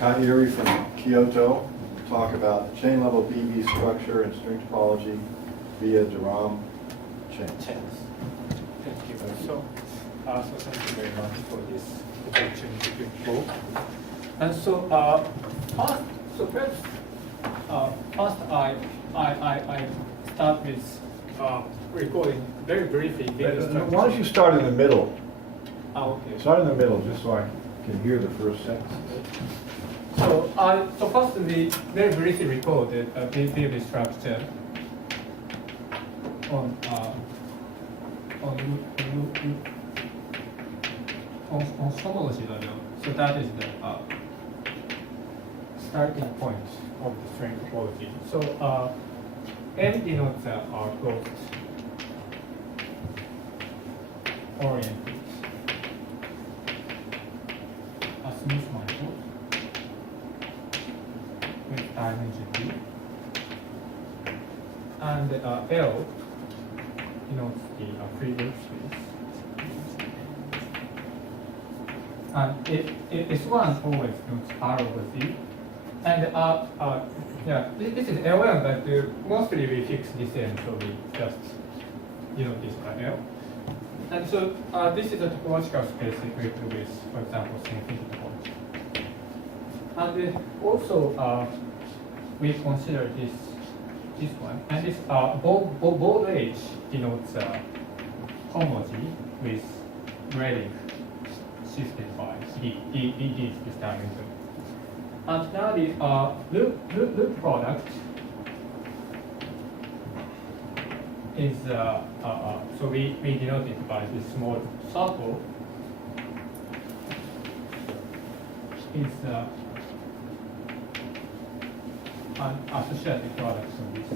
Kei Irie from Kyoto. We'll talk about chain level BV structure and string topology via the Rham chain. Thank you. So thank you very much for this opportunity to talk. And first, I start with recording very briefly. Why don't you start in the middle? Okay. Start in the middle, just so I can hear the first sentence. So first we very briefly recorded a BV structure on homology level. So that is the starting point of the string topology. So M denotes our closed oriented a smooth manifold with dimension D, and L denotes the free loop space. And S1 always denotes R over Z. And this is L1, but mostly we fix this end, so we just denote this by L. And so this is a topological space equipped with, for example, symmetric topology. And also we consider this one, and this bold edge denotes homology with grading shifted by D this dimension. And now the loop product is so we denote it by this small circle is an associated product of this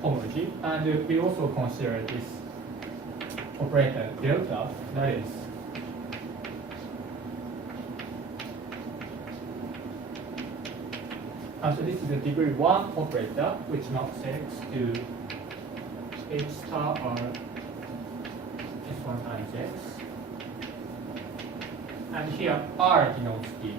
homology, and we also consider this operator delta, that is so this is a degree 1 operator which maps X to H star R S1 times X. And here R denotes the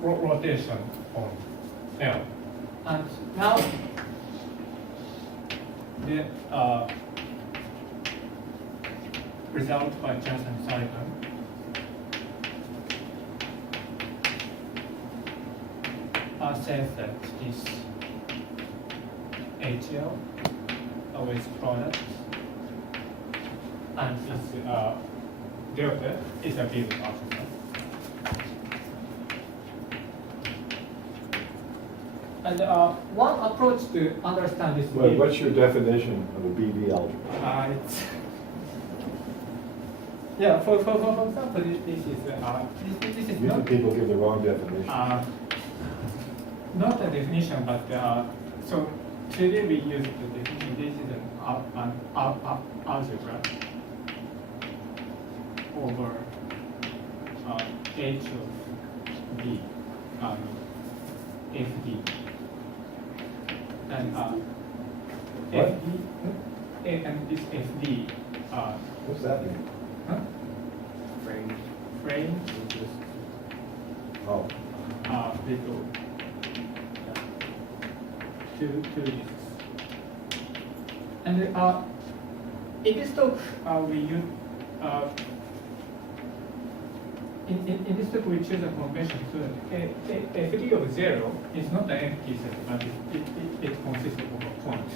rotation on L. And now the result by Chas-Sullivan says that this HL with product and this delta is a BV algebra. And one approach to understand this. Well, what's your definition of a BV algebra? Yeah, for example, this is Usually people give the wrong definition. not a definition, but so today we use the definition. This is an algebra over H of D, FD, and FD, and this FD. What's that mean? Huh? Frame. Oh. Little. Two disks. And in this talk, we use in this talk we choose a convention so that FD of 0 is not an empty set, but it consists of a point.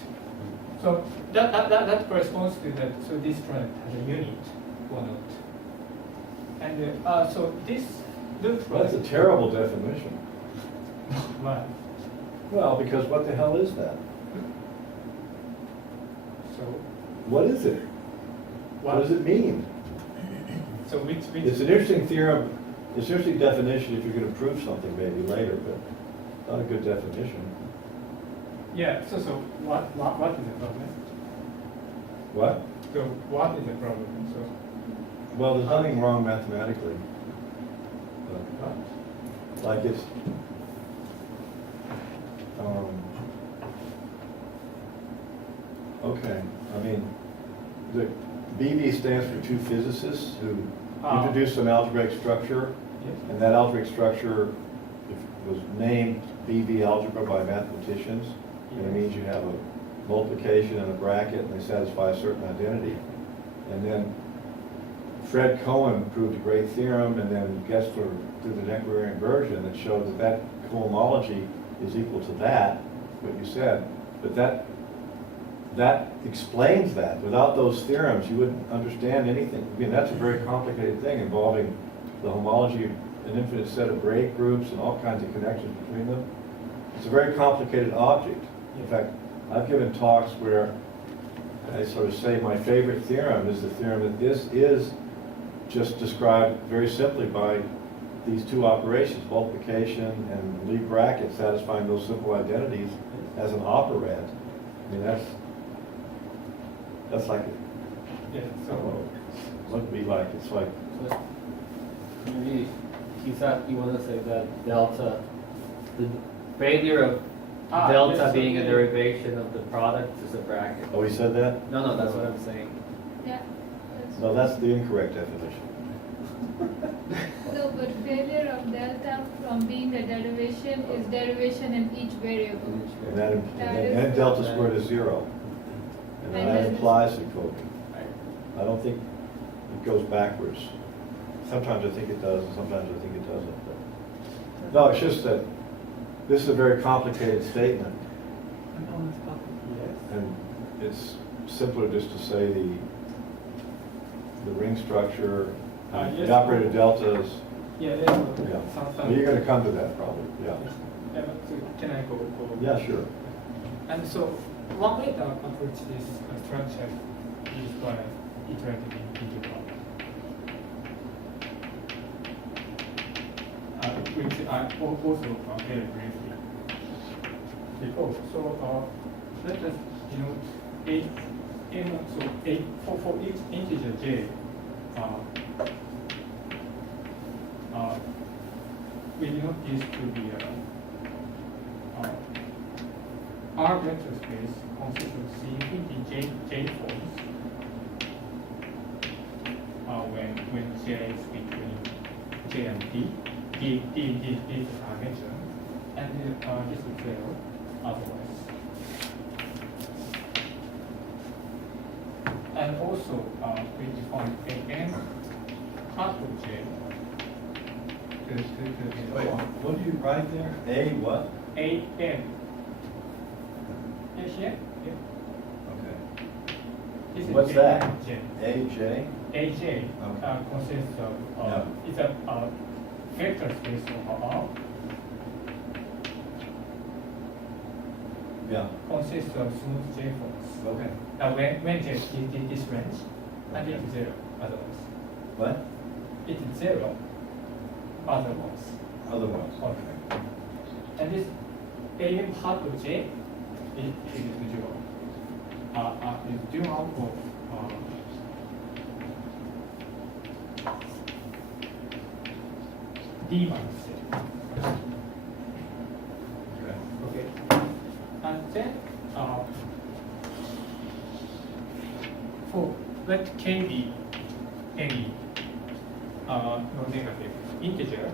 So that corresponds to that. So this product has a unit or not. And so this loop product. That's a terrible definition. Why? Well, because what the hell is that? So what is it? What does it mean? So which It's an interesting theorem. It's an interesting definition if you're going to prove something maybe later, but not a good definition. yeah. So what is the problem? What? So what is the problem? So Well, there's nothing wrong mathematically. Like it's Okay, I mean, the BV stands for two physicists who introduced some algebraic structure, Yes. and that algebraic structure was named BV algebra by mathematicians, and it means you have a multiplication and a bracket, and they satisfy a certain identity. And then Fred Cohen proved a great theorem, and then Gessler did the Neckerian version that showed that that homology is equal to that, what you said, but that explains that. Without those theorems, you wouldn't understand anything. I mean, that's a very complicated thing involving the homology of an infinite set of break groups and all kinds of connections between them. It's a very complicated object. In fact, I've given talks where I sort of say my favorite theorem is the theorem that this is just described very simply by these two operations, multiplication and leave bracket, satisfying those simple identities as an operand. I mean, that's like, Yes. I don't know, what would be like, it's like, So maybe he thought you want to say that delta, the failure of delta yes, being a okay. derivation of the product is a bracket. oh, he said that? No, that's what I'm saying. Yeah. No, that's the incorrect definition. No, but failure of delta from being a derivation is derivation in each variable. And that, and delta squared is 0. And And that then- implies equilibrium. Right. I don't think it goes backwards. Sometimes I think it does, and sometimes I think it doesn't. But no, it's just that this is a very complicated statement, Yes. and it's simpler just to say the ring structure, Yes. the operator deltas. Yeah, Yeah, some. you're going to come to that probably. Yeah. Yeah, but so can I go? Yeah, sure. And so one way to approach this structure is by iterating integral, which I also very briefly. Because let us for each integer j, we denote this to be R vector space consists of C infinity J forms when J is between J and D. D is a dimension, and this is 0 otherwise. And also we define N part of J Wait, what do you write there? A what? A N. Yes, yeah. Okay. This is What's J, that? J. AJ? AJ Okay. consists of Yeah. it's a vector space of R Yeah. consists of smooth J forms. Okay. When J is this range, and it's 0 otherwise. What? It's 0 otherwise. Otherwise. Okay. And this AN part of J is dual. Is dual of D minus J. Okay. Okay. And then let K be any non-negative integer,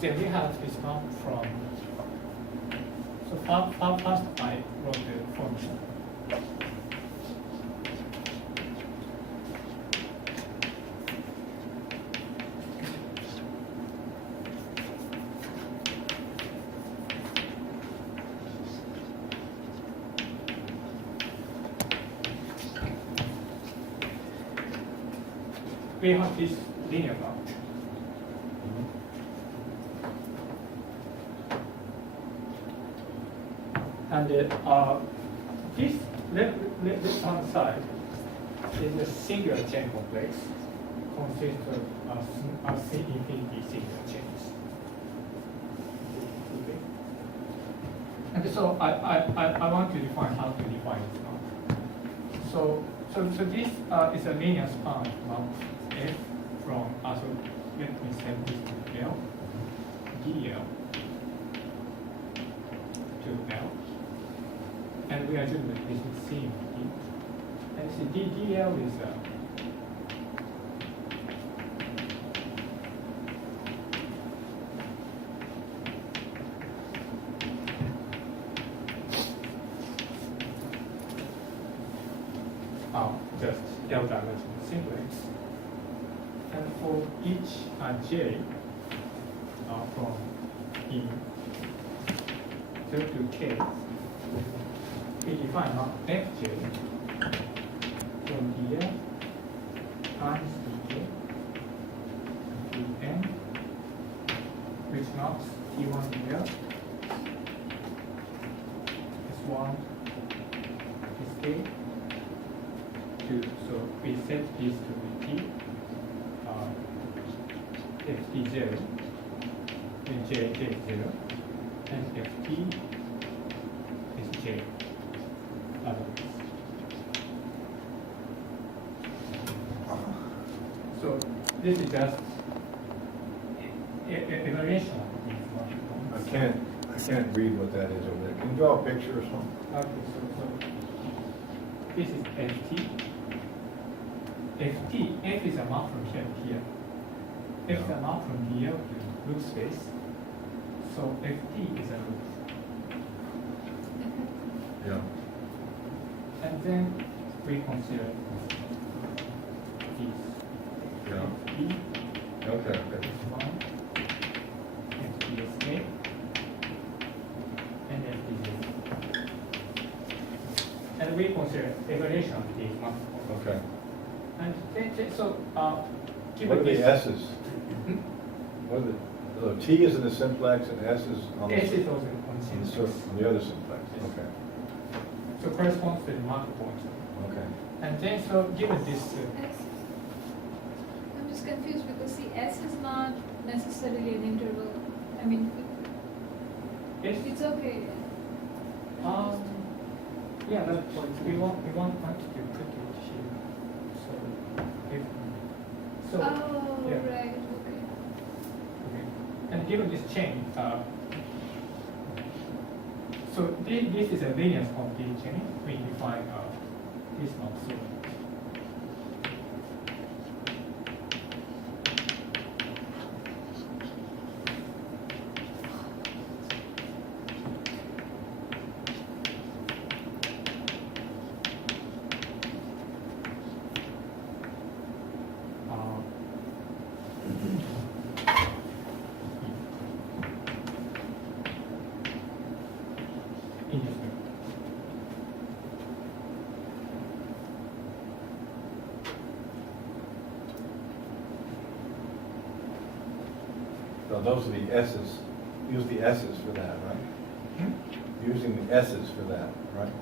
then we have to start from. So first I wrote the function. We have this linear map. And this left-hand side is a singular chain complex consists of C infinity singular chains. Okay. And so I want to define how to define this map. So this is a linear span map F from so let me set this to L, DL to L. And we assume that this is C infinity. And see, DL is just L dimensional simplex. And for each J from in 0 to K, we define Fj from dl times dk to n, which maps T1 dl S1 is A. So we set this to be T, Ft 0, then J is 0, and Ft is J. Otherwise. So this is just evaluation of these multiple. I can't read what that is over there. Can you draw a picture or something? Okay, so this is Ft. F is a map from here. F is a map from here to loop space. So Ft is a loop. Yeah. And then we consider these. Yeah. Ft Okay. is 1, Ft is A, and Ft is A. And we consider evaluation of these multiples. Okay. And so, What given are the this, S's? What are the T is in the simplex and S is on the, S is also on on the, simplex. on the other simplex. Yes. Okay. So corresponds to the marker point. Okay. And then, so given this, S. I'm just confused because see, S is not necessarily an interval. I mean, S, it's okay. yeah, but we want to put it here. So, if, so, Oh, yeah. right, okay. Okay. And given this chain, so this is a linear quantity chain. We define this one. So in this way. So those are the S's. Use the S's for that, right? Using the S's for that, right?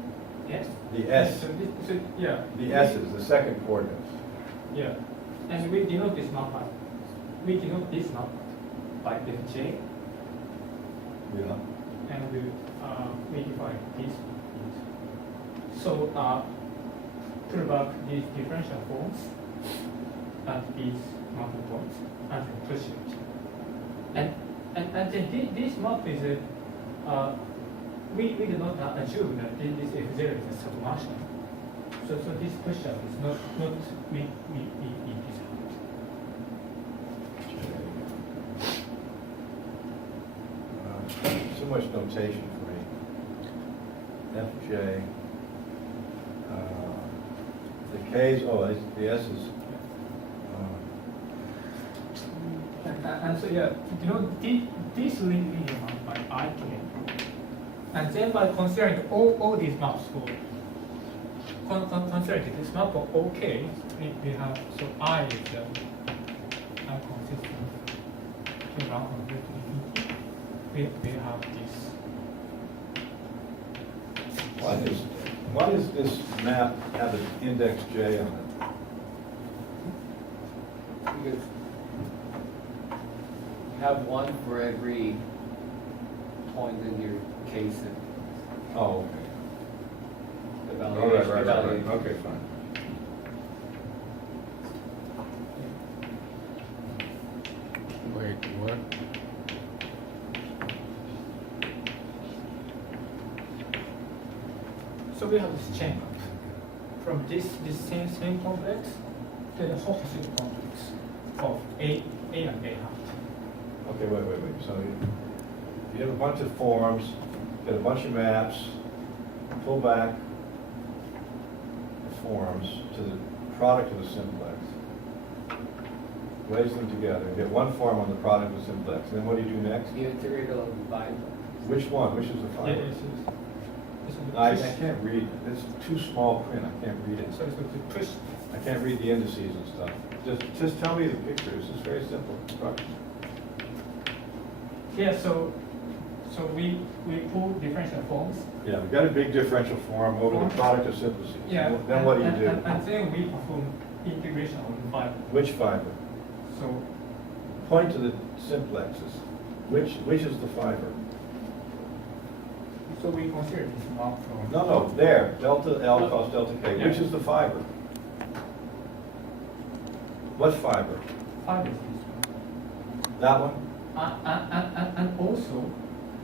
Yes. The S. So yeah. The S's, the second coordinates. Yeah. And we denote this number. We denote this number by Fj, Yeah. and we define this. So put back these differential forms at these marker points and then push it. And then this map is we do not assume that this F0 is a submartial. So this push up is not we discount. Too much notation for me. Fj. The K's, the S's. And so yeah, this linear map by IK, and then by considering all these maps for considering this map for OK, we have so I is consistent. We have this. Why does this map have an index J on it? Because you have one for every point in your case and Oh, okay. evaluation. Right. Okay, fine. Wait, what? So we have this chain from this same complex to the Hochschild complex of A and A hat. Okay, wait. So you have a bunch of forms, get a bunch of maps, pull back the forms to the product of the simplex. Raise them together, get one form on the product of the simplex. Then what do you do next? You integrate along the five. Which one? Which is the Yeah, fiber? I can't read, it's too small print, I can't read it. So it's going to push. I can't read the indices and stuff. Just tell me the pictures, it's very simple construction. Yeah, so we pull differential forms. Yeah, we got a big differential form over the product of simplices. Yeah. Then what do you do? And then we perform integration on the fiber. Which fiber? So Point to the simplexes. Which is the fiber? so we consider this map from. No, there, delta L cos delta K. Yeah. Which is the fiber? What fiber? Fiber is this one. That one? And also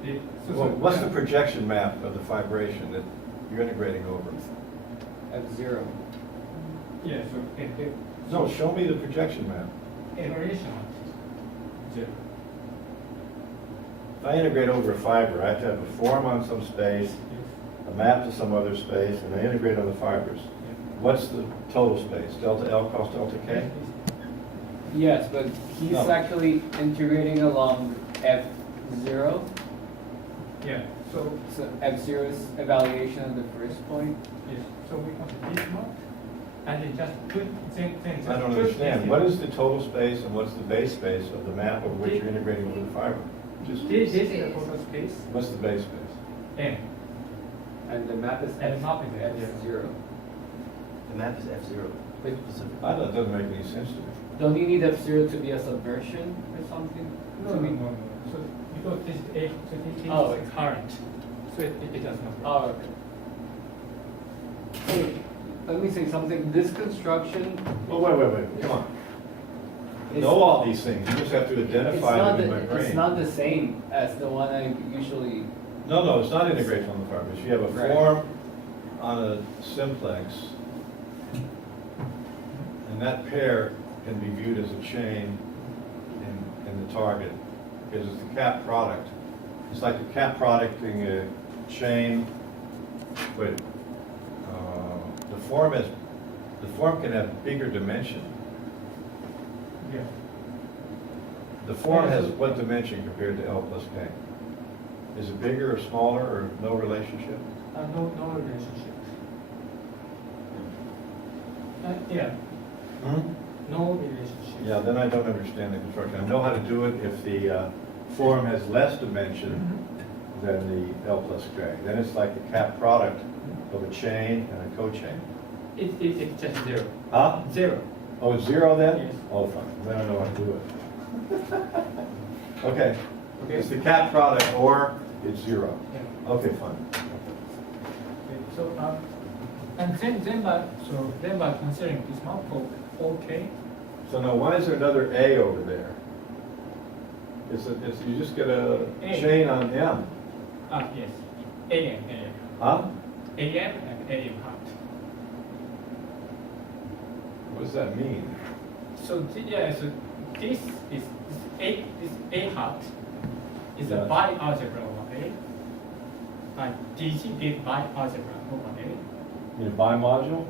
the. Well, what's the projection map of the fibration that you're integrating over? F0. Yeah, so No, show me the projection map. iteration zero. If I integrate over a fiber, I have to have a form on some space, a map to some other space, and I integrate on the fibers. What's the total space? Delta L cos delta K? Yes, but he's No. actually integrating along F0. Yeah. So So F0 is evaluation of the first point. yes. So we consider this map, and then just put then just I don't put understand. this What in. is the total space and what's the base space of the map over which you're integrating over the fiber? Just, This is the total space what's the base space? M. And the map is And the map is F0. The map is F0. Wait, I don't, it doesn't make any sense to me. don't you need F0 to be a subversion or something? No. So because this is A, so this is Oh. current, so it does not. Oh, okay. Hey, let me say something. This construction, Oh, wait, come on. It's- Know all these things, you just have to it's identify not, them in my it's not brain. the same as the one I usually. No, it's not integration on the fibers. You have a Right. form on a simplex, and that pair can be viewed as a chain in the target, because it's the cap product. It's like the cap product being a chain, but the form can have bigger dimension. Yeah. The form has what dimension compared to L plus K? Is it bigger or smaller or no relationship? No relationship. Yeah, no relationship. Yeah, then I don't understand the construction. I know how to do it if the form has less dimension than the L plus K. Then it's like the cap product of a chain and a cochain. It's just zero. Huh? Zero. Oh, it's zero then? Yes. Oh, fine. Then I know how to do it. Okay. Okay. It's the cap product or it's zero. Yeah. Okay, fine. Okay, so and then by considering this map of OK, So now why is there another A over there? You just get a A. chain on M. yes, AM, Huh? AM and AM hat. What does that mean? So so this is this A hat is Yeah. a bi-algebra over A. And DG is bi-algebra over A. You know, bimodule?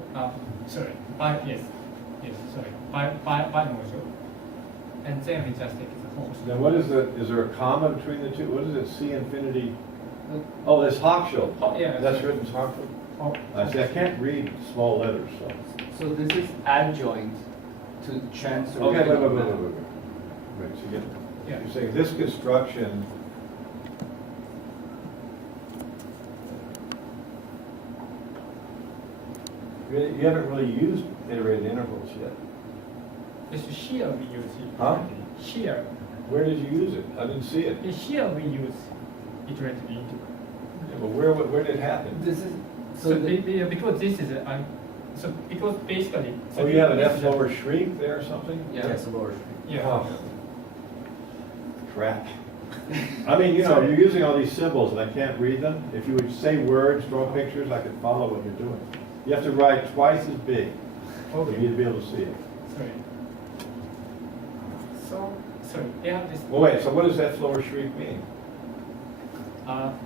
Sorry, bi-module. And then we just take the whole. Then what is there a comma between the two? What is it, C infinity? Oh, that's Hochschild. Oh, yeah. That's written as Hochschild? Oh, I see, I can't read small letters, so. So this is adjoint to transfer. Okay, wait. Wait, so Yeah. you're saying this construction, you haven't really used iterated intervals yet. It's here we use it. Huh? Here. Where did you use it? I didn't see it. Here we use iterated integral. Yeah, but where did it happen? This is, So because this is so because basically. So Oh, you have an this F is a- lower shriek there or something? yeah. Yes, the lower street. Yeah. Oh. Crap. I mean, you're using all these symbols and I can't read them. If you would say words, draw pictures, I could follow what you're doing. You have to write twice as big for Okay. you to be able to see it. Sorry. So, sorry, yeah, this. Well, wait, so what does F lower shriek mean?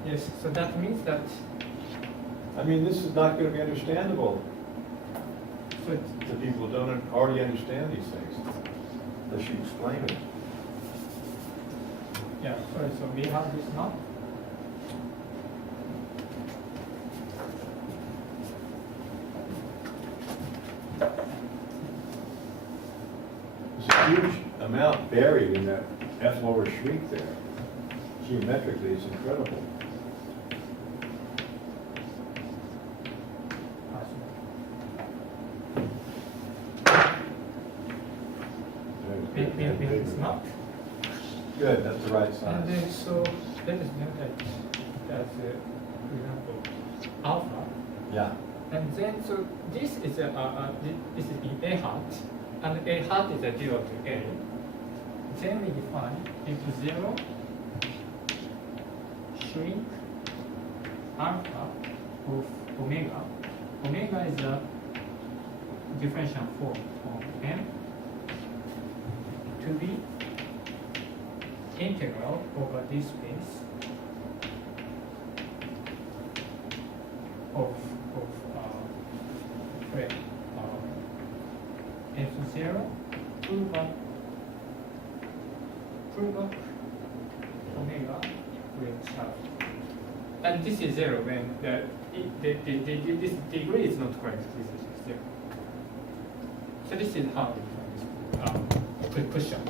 Yes, so that means that, I mean, this is not going to be understandable so it's, to people who don't already understand these things, unless you explain it. yeah, sorry, so we have this now. There's a huge amount buried in that F lower shriek there. Geometrically, it's incredible. Maybe it's not. Good, that's the right And size. then so let us know that for example alpha, Yeah. and then so this is this is in a hat, and a hat is a 0 to a. Then we define x0 shrink alpha of omega. Omega is a differential form of m to be integral over this space of f0 prove up omega with half. And this is 0 when this degree is not correct. This is 0. So this is how we define this push out.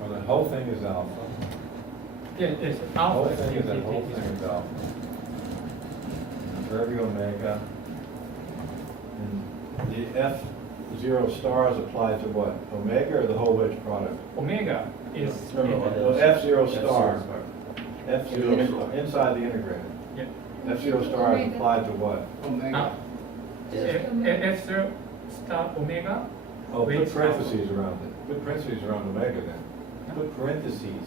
Well, the whole thing is alpha. Yes, The whole alpha thing is that whole thing is alpha. For every omega. And the F0 star is applied to what? Omega or the whole wedge product? omega is No, no, No, F0 star. In the F0 integral. star, inside the integrator. yeah. F0 star is applied to what? Ah, F0 star omega. Oh, put Wedge parentheses around it. Put parentheses around omega then. Put parentheses.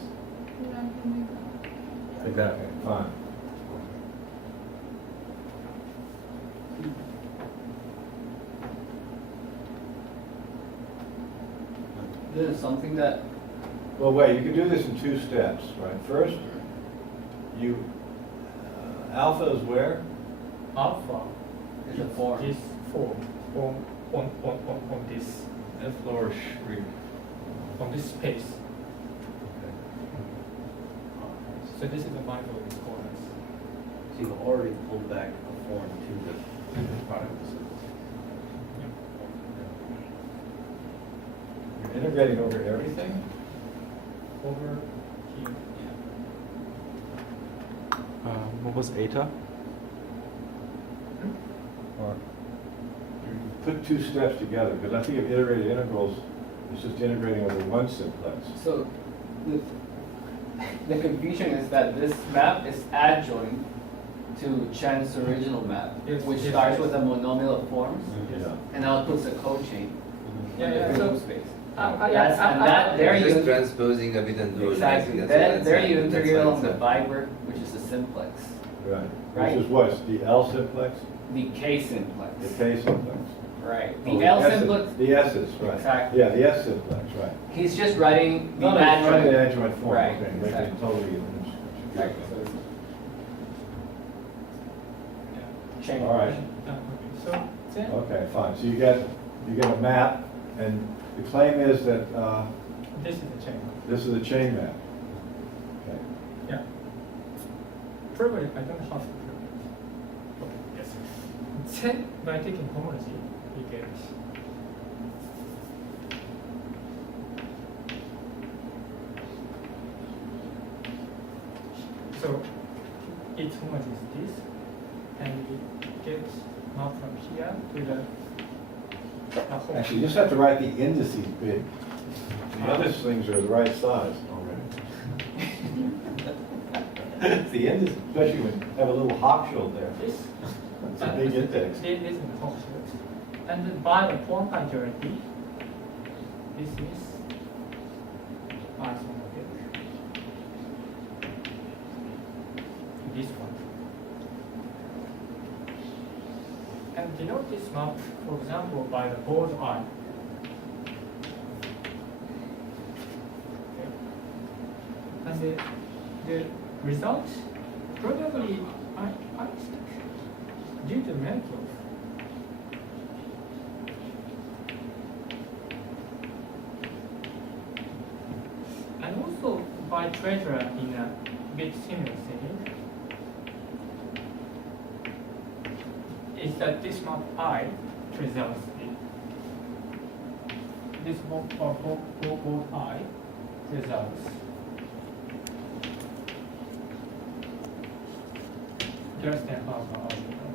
Like that. Okay, fine. This is something that, Well, wait, you can do this in two steps, right? First, you, alpha is where? Alpha is a form. this form on this F lower shriek. on this space. So this is the manifold coordinates. So you've already pulled back a form to the product. You're integrating over everything? Over here. What was eta? Or you put two steps together, because I think of iterated integrals, it's just integrating over one simplex. So the confusion is that this map is adjoint to Chan's original map, Yes, which yes, starts yes. with a monomial of forms Yeah. and outputs a cochain. Yeah, So so space. That's And that there Just you transposing a bit and dualizing. exactly. That's Then what there it's you saying. That's integrate what on the it's fiber, which is the simplex, Right. Right. Which is what, the L simplex? the K simplex. The K simplex? Right. Oh, The L S- simplex. The S's, right. Exactly. Yeah, the S simplex, right. He's just writing the No, it's running the adjoint. adjoint form, Right, okay, making it exactly. totally. Right, so it's chain. All right. okay. So then Okay, fine, so you get a map, and the claim is that, this is the chain. this is a chain map. Okay. Yeah. Probably I don't have to prove it. Okay, yes. Then by taking homology, we get so its homology is this, and we get map from here to the home. Actually, you just have to write the indices big. The other things are the right size already. It's the indices, especially when you have a little Hochschild there. This It's a big index. This is the Hochschild. And by the form majority, this is isomorphic. This one. denote this map, for example, by the bold I. Okay. And the result probably I think due to manifold. And also by treasure in a bit similar setting is that this map I preserves this both I preserves just and half algebra.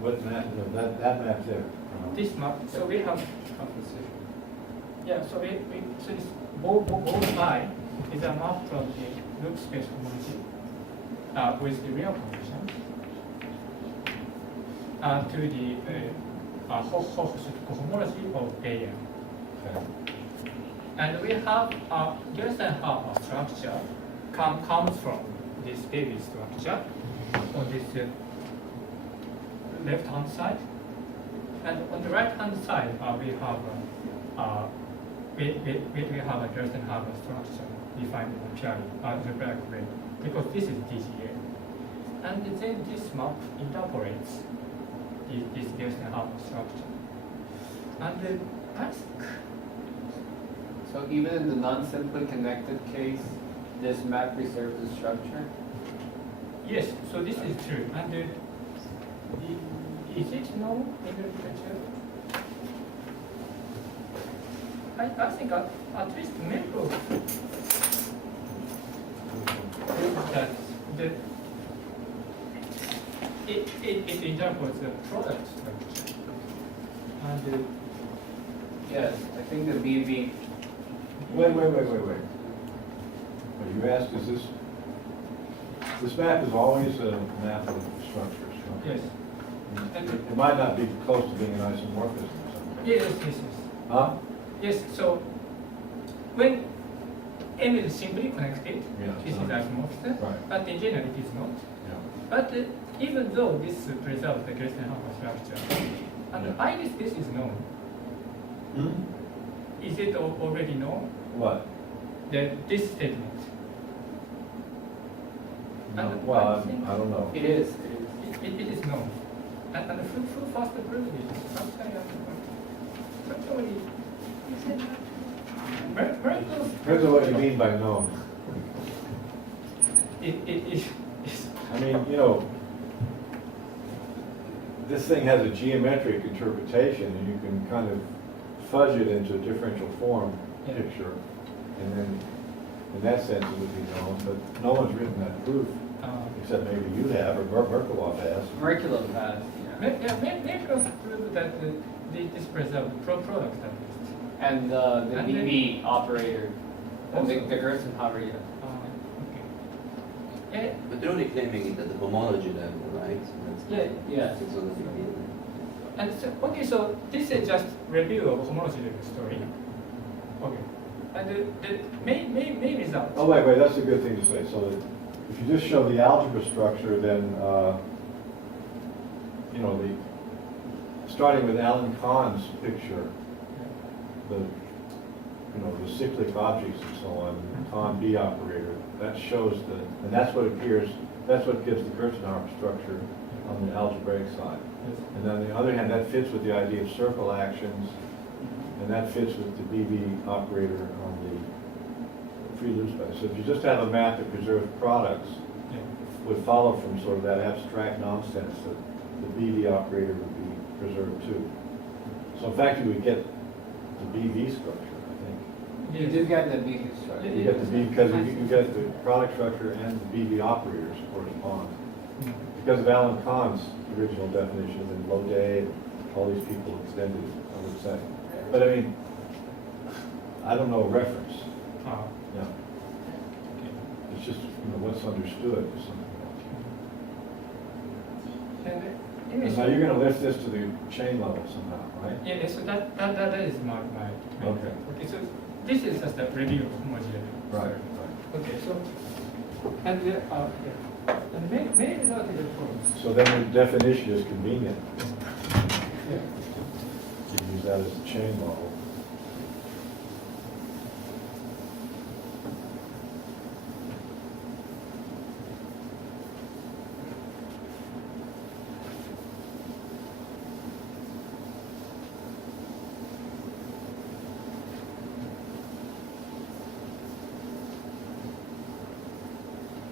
What's that map there? This map, so we have, yeah, so so this both I is a map from the loop space homology with the real conditions to the homology of AM. Okay. And we have less than half a structure comes from this baby structure on this left hand side, and on the right hand side we have we have a less than half a structure defined in the purely algebraic way because this is DGA, and then this map interpolates this less than half a structure, and I think. So even in the non-simply connected case, this map preserves the structure? Yes, so this is true. And is it known in the literature? I think at least manifold that it interprets the product structure. And Yes, I think the BV. Wait. Well, you asked, is this map is always a map of structures? Okay. yes. And It might not be close to being an isomorphism or something. yes. Huh? Yes, so when M is simply connected, Yeah, this is so- isomorphism, Right. but in general it is not. Yeah. But even though this preserves the Kirsten-Hammer structure, and Yeah. I guess this is known. Is it already known What? that this statement? No, And well, I think- I don't know. It is. It is known. And who first proved it? Somebody. Is it not? Miracles. Depends on what you mean by known. It is. I mean, you know, this thing has a geometric interpretation, and you can kind of fudge it into a differential form Yeah. picture, and then in that sense it would be known, but no one's written that proof, except maybe you have, or Merkelov has. Merculum has, yeah. Miracles proved that this preserved product at least. And the And BV operator, the Also. Gerstenhaber, yeah. Okay. But they're only claiming it at the homology level, right? So that's Yeah. It's not a big deal. And so, okay, so this is just review of homology level story. Okay. And the main result. Oh, wait, that's a good thing to say. So that if you just show the algebra structure, then, you know, starting with Alan Kahn's picture, the cyclic objects and so on, the Kahn B operator, that shows and that's what appears, that's what gives the Kirchner structure on the algebraic side. Yes. And on the other hand, that fits with the idea of circle actions, and that fits with the BV operator on the free loop space. So if you just have a map that preserves products, Yeah. would follow from sort of that abstract nonsense that the BV operator would be preserved too. So in fact, you would get the BV structure, I think. You do get the BV structure. You get the B, because you get the product structure and the BV operators correspond. Because of Alan Kahn's original definition and Laudet, and all these people extended it, I would say. But I mean, I don't know a reference. Yeah. It's just, what's understood or something else. And image. Now you're gonna lift this to the chain level somehow, right? Yeah, so that is my. Okay. Okay, so this is just a review of homology level. Right. Okay, so, and the, and the main result is of course. So then the definition is convenient. Yeah. You use that as a chain level.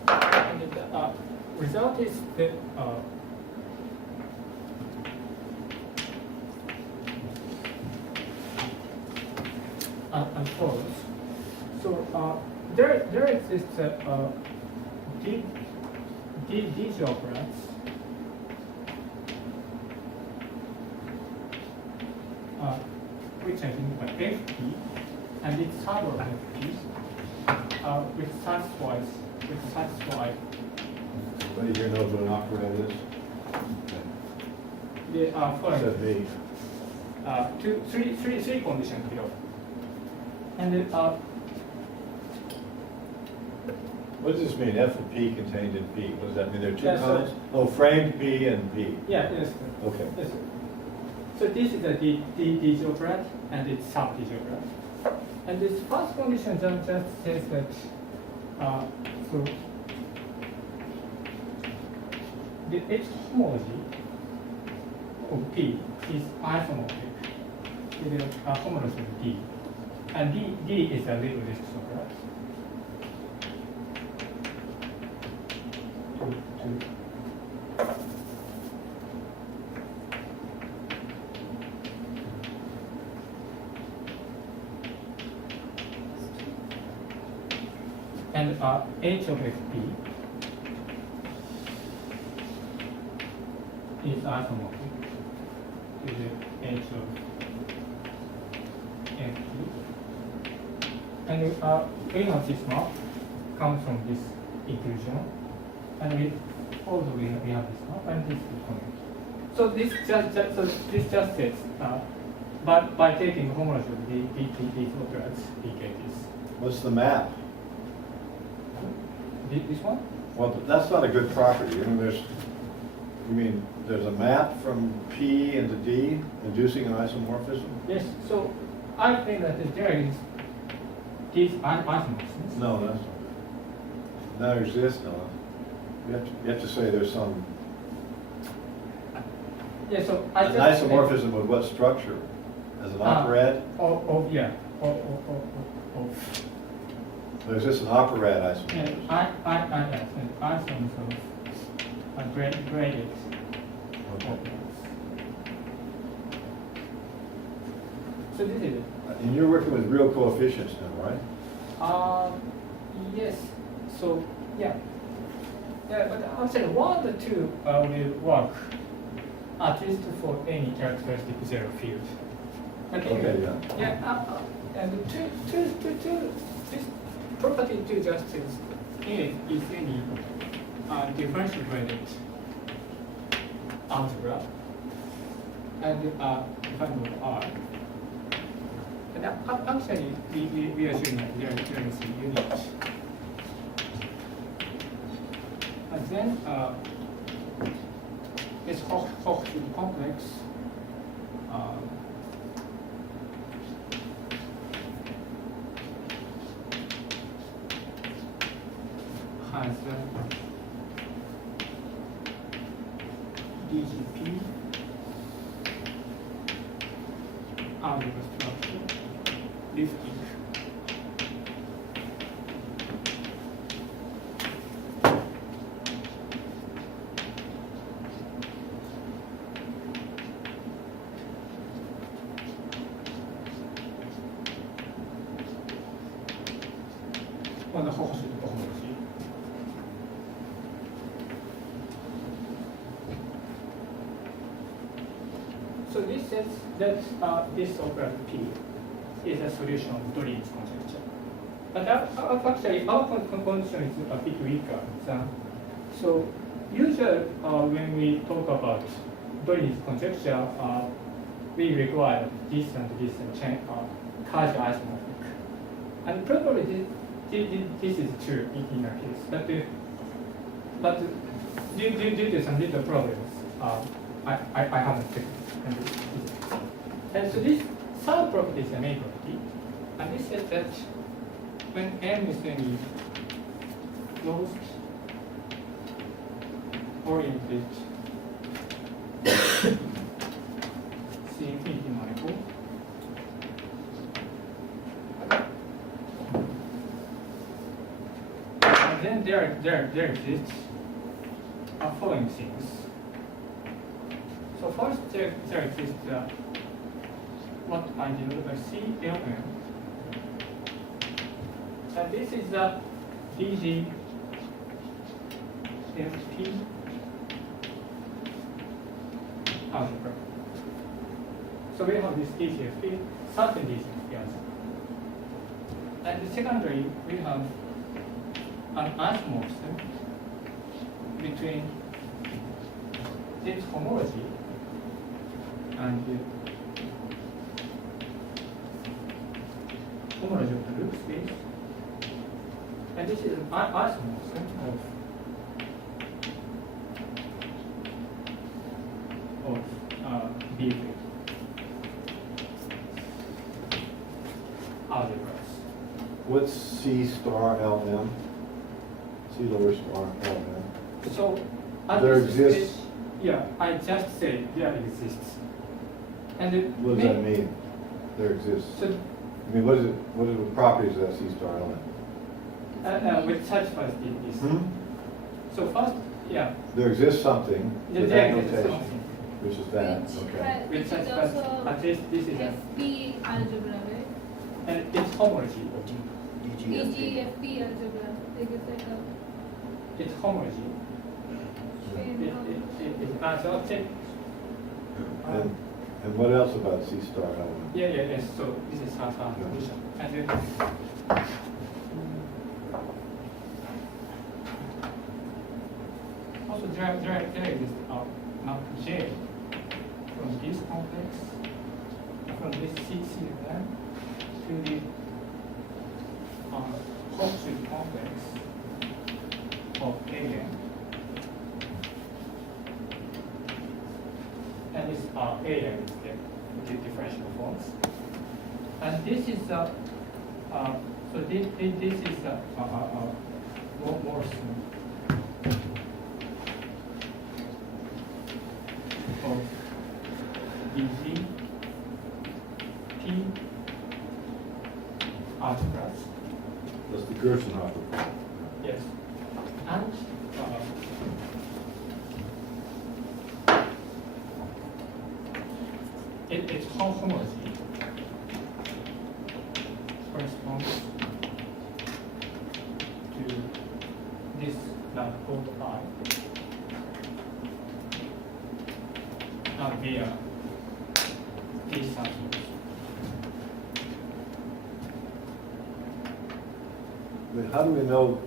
And the result is that unfolds. So there exists these operands which I think are FP, and its sub of FP, which satisfies. Anybody here knows what an operand is? The Said me. three conditions below. And What does this mean, F and P contained in P? What does that mean? There are two Yeah, so- kinds? Oh, framed P and P. yeah, yes. Okay. Yes. So this is a D operand and it's sub D operand. And this first condition just says that so the H homology of P is isomorphic to the homology of D. And D is a little list operand. And H of FP is isomorphic to the H of FP. And we have this map comes from this inclusion. And we also we have this map and this is connect. So this just says by taking homology of these operands, we get this. What's the map? This one? Well, that's not a good property. I mean, there's a map from P into D inducing an isomorphism? Yes. So I think that there is these isomorphisms. No, that's not. Now exists, no. You have to say there's some. Yeah. So I An just isomorphism with what structure? As an operad? Oh yeah. Oh. There exists an operad Yeah. isomorphism. I isoms of graded Okay. operands. So this is it. And you're working with real coefficients now, right? Yes. So yeah. Yeah, but actually one or two will work at least for any characteristic zero field. But Okay, anyway, and this property two just says if any differential graded algebra and define of R. And actually we are showing that there is a unit. And then this Hochschild complex has DGP algebra structure lifting. On the Hochschild homology. So this says that this operand P is a solution of Deligne conjecture. But actually, our condition is a bit weaker. So usually when we talk about Deligne conjecture, we require this and this chain quasi isomorphic, and probably this is true in a case, but due to some little problems, I haven't checked. And so this third property is a main property, and this says that when M is any closed oriented C infinity manifold, and then there exists following things. So first there exists what I denote by CLM, and this is the DGFP algebra. So we have this DGFP, certain DGFP algebra. And secondly, we have an isomorphism between its homology and the homology of the loop space. And this is an isomorphism of BV algebras. What's C star LM? C lower star LM. So There this exists- is- yeah, I just say there exists. And it What does may- that mean? There exists. So I mean, what is it? What are the properties of that C star LM? which satisfies this. Hmm? So first, yeah, There exists something with there that exists notation, something. which is that. Okay. Which Which is satisfies also at least this is a, FP algebra, right? and it's homology. DGFP algebra, like it's like a It's homology. chain of- So I'll take. And what else about C star LM? Yes. So this is half condition. And then also there is map J from this complex, from this CCM to the Hochschild complex of AM. And this AM is the differential forms. And this is so this is more smooth of BG P algebras. That's the Gerstenhofer. Yes. And its homology corresponds to this called I via these samples. I mean, how do we know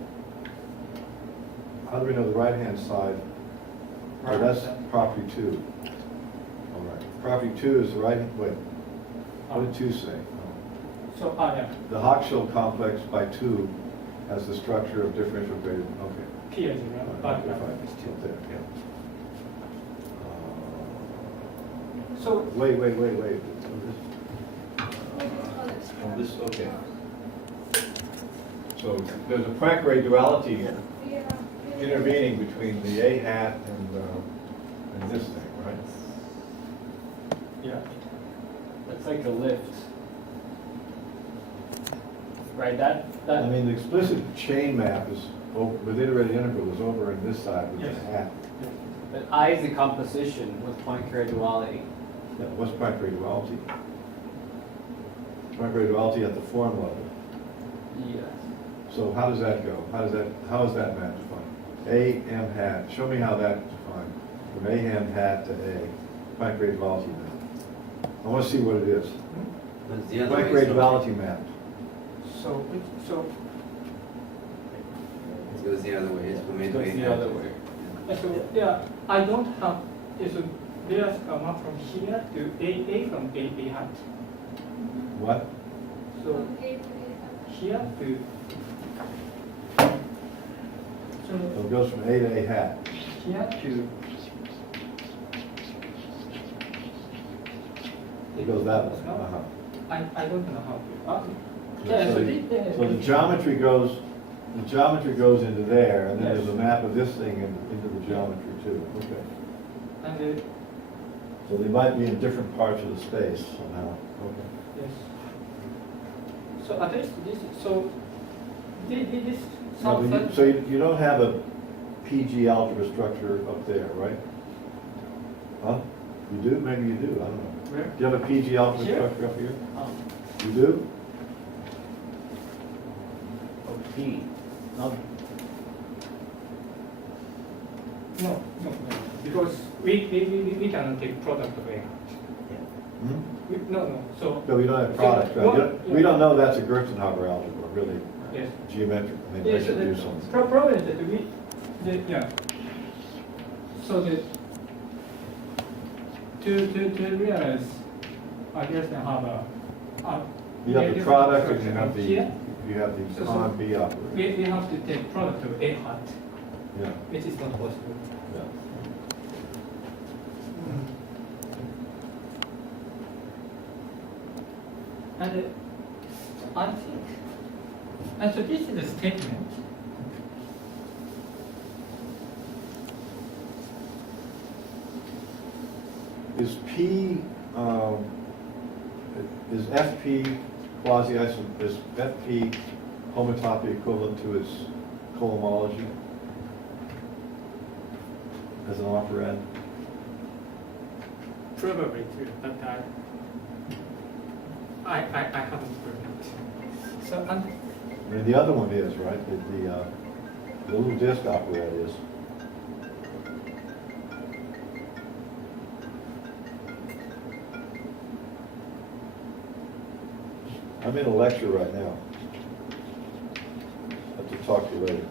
the right-hand side? Oh, that's property 2. All right. Property 2 is the right, wait, what did 2 say? Oh. So yeah, The Hochschild complex by 2 has the structure of differential gradient, okay. P algebra, but Okay, fine, it's still there, yeah. so Wait. Oh, This, okay. So there's a Poincare duality yeah. intervening between the A hat and this thing, right? yeah. That's like a lift. Right, that, I mean, the explicit chain map is, with iterated integral is over in this side with Yes. the hat. but I is the composition with Poincare duality. Yeah, what's Poincare duality? Poincare duality at the form level. Yes. So how does that go? How is that map defined? A M hat, show me how that's defined. From A M hat to A, Poincare duality map. I want to see what it is. That's the other way. Poincare so duality map. So It goes the other way. It's from A It to A. goes the other way. So yeah, I don't have. So there's a map from here to A from A hat. What? So From A to A. here to, So it goes from A to A hat. here to, It goes that way. No? Uh-huh. I don't know how to. Yeah, so the geometry goes into there, and then there's a map of this thing into the geometry too. Okay. And So they might be in different parts of the space somehow. Okay. yes. So at least this, so this No, sounds but like. so you don't have a PG algebra structure up there, right? Huh? You do? Maybe you do. I don't know. Where? Do you have a PG algebra Here? structure up here? Um, You do? Oh, P. Not no, because we cannot take product of A. Hmm? No, so. No, we don't have products, right? One- We don't know that's a Gerstenhaber algebra, really Yes. geometric. I mean, I Yes, should the do some. problem is that yeah. So to realize, I guess I have You have the different product and you structure have the, here. you have the So- con B operator. We have to take product of A hat, Yeah, which is not possible. yeah. And I think, and so this is a statement. Is P, is FP is FP homotopy equivalent to its cohomology as an operand? Probably true, but I haven't proven it. So and I mean, the other one is, right? The little disk operand is. I'm in a lecture right now. I have to talk to you later.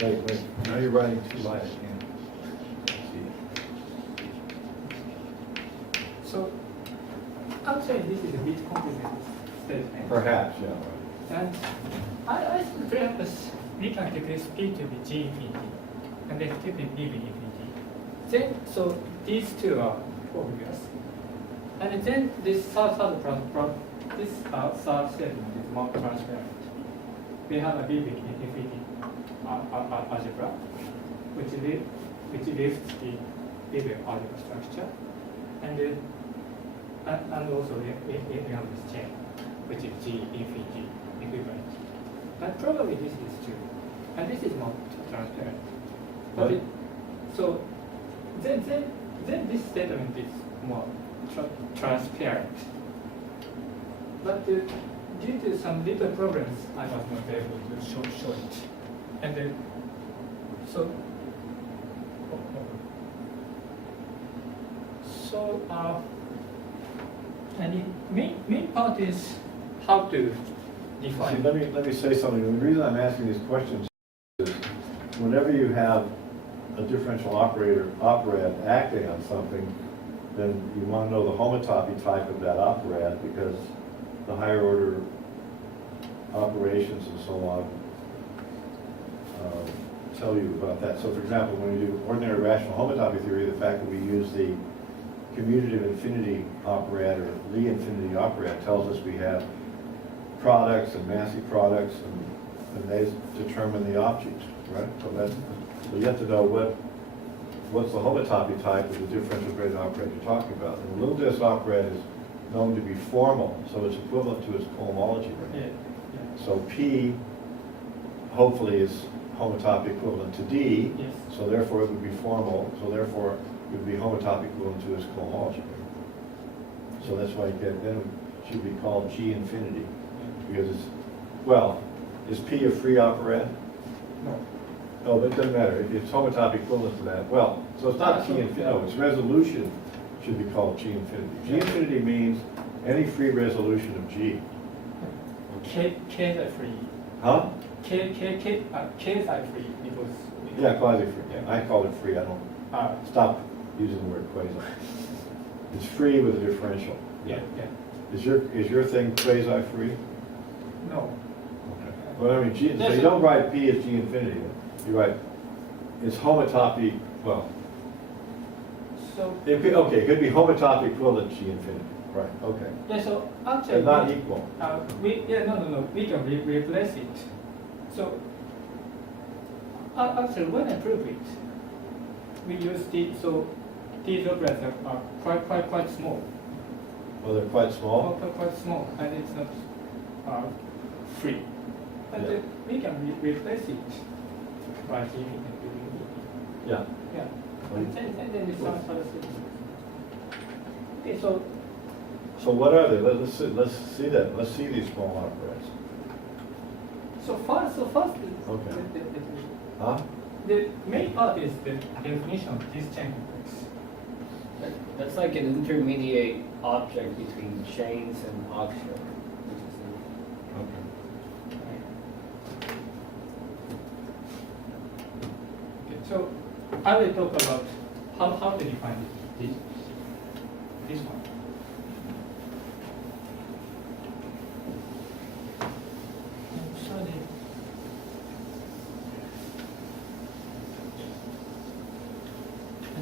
Wait, now you're writing too light, I can't see. so actually this is a bit complicated statement. Perhaps, yeah, right. And I think perhaps we can take this P to be G infinity and then T to be B infinity. Then, so these two are obvious. And then this third statement is more transparent. We have a B infinity algebra, which lifts the BV algebra structure. And also we have this chain, which is G infinity equivalent. But probably this is true. And this is not transparent. But What? so then this statement is more transparent. But due to some little problems, I was not able to show it. And then, so and the main part is how to See, define. let me say something. The reason I'm asking these questions is whenever you have a differential operand acting on something, then you want to know the homotopy type of that operand because the higher order operations and so on tell you about that. So for example, when we do ordinary rational homotopy theory, the fact that we use the commutative infinity operand or Lie infinity operand tells us we have products and Massey products and they determine the object, right? So you have to know what's the homotopy type of the differential graded operand you're talking about. And the little disk operand is known to be formal, so it's equivalent to its cohomology ring. Yeah. So P hopefully is homotopy equivalent to D, Yes. so therefore it would be formal, so therefore it would be homotopy equivalent to its cohomology ring. So that's why then it should be called G infinity, because it's, well, is P a free operand? No. No, but it doesn't matter, it's homotopy equivalent to that. Well, so it's not G infinity, no, its resolution should be called G infinity. G infinity means any free resolution of G. K is free. Huh? K side free because. Yeah, quasi-free. I call it free. I don't, Uh, stop using the word quasi. It's free with a differential. yeah. Is your thing quasi-free? No. Well, I mean, G, so you don't write P as G infinity. You write, it's homotopic, well, So. it could be homotopic equivalent to G infinity. Right, okay. Yeah, so actually. But not equal. No, we can replace it. So, actually, when I prove it, we use these operators are quite small. Well, they're quite small. Quite small, and it's not free. But Yeah. we can replace it by giving it to Yeah. Yeah. And then it sounds other things. Okay, So what are they? Let's see that. Let's see these small operators. so first, Okay. Huh? the main part is the definition of this chain complex. That's like an intermediate object between chains and Hochschild. Okay. Okay, so I will talk about how to define this one. So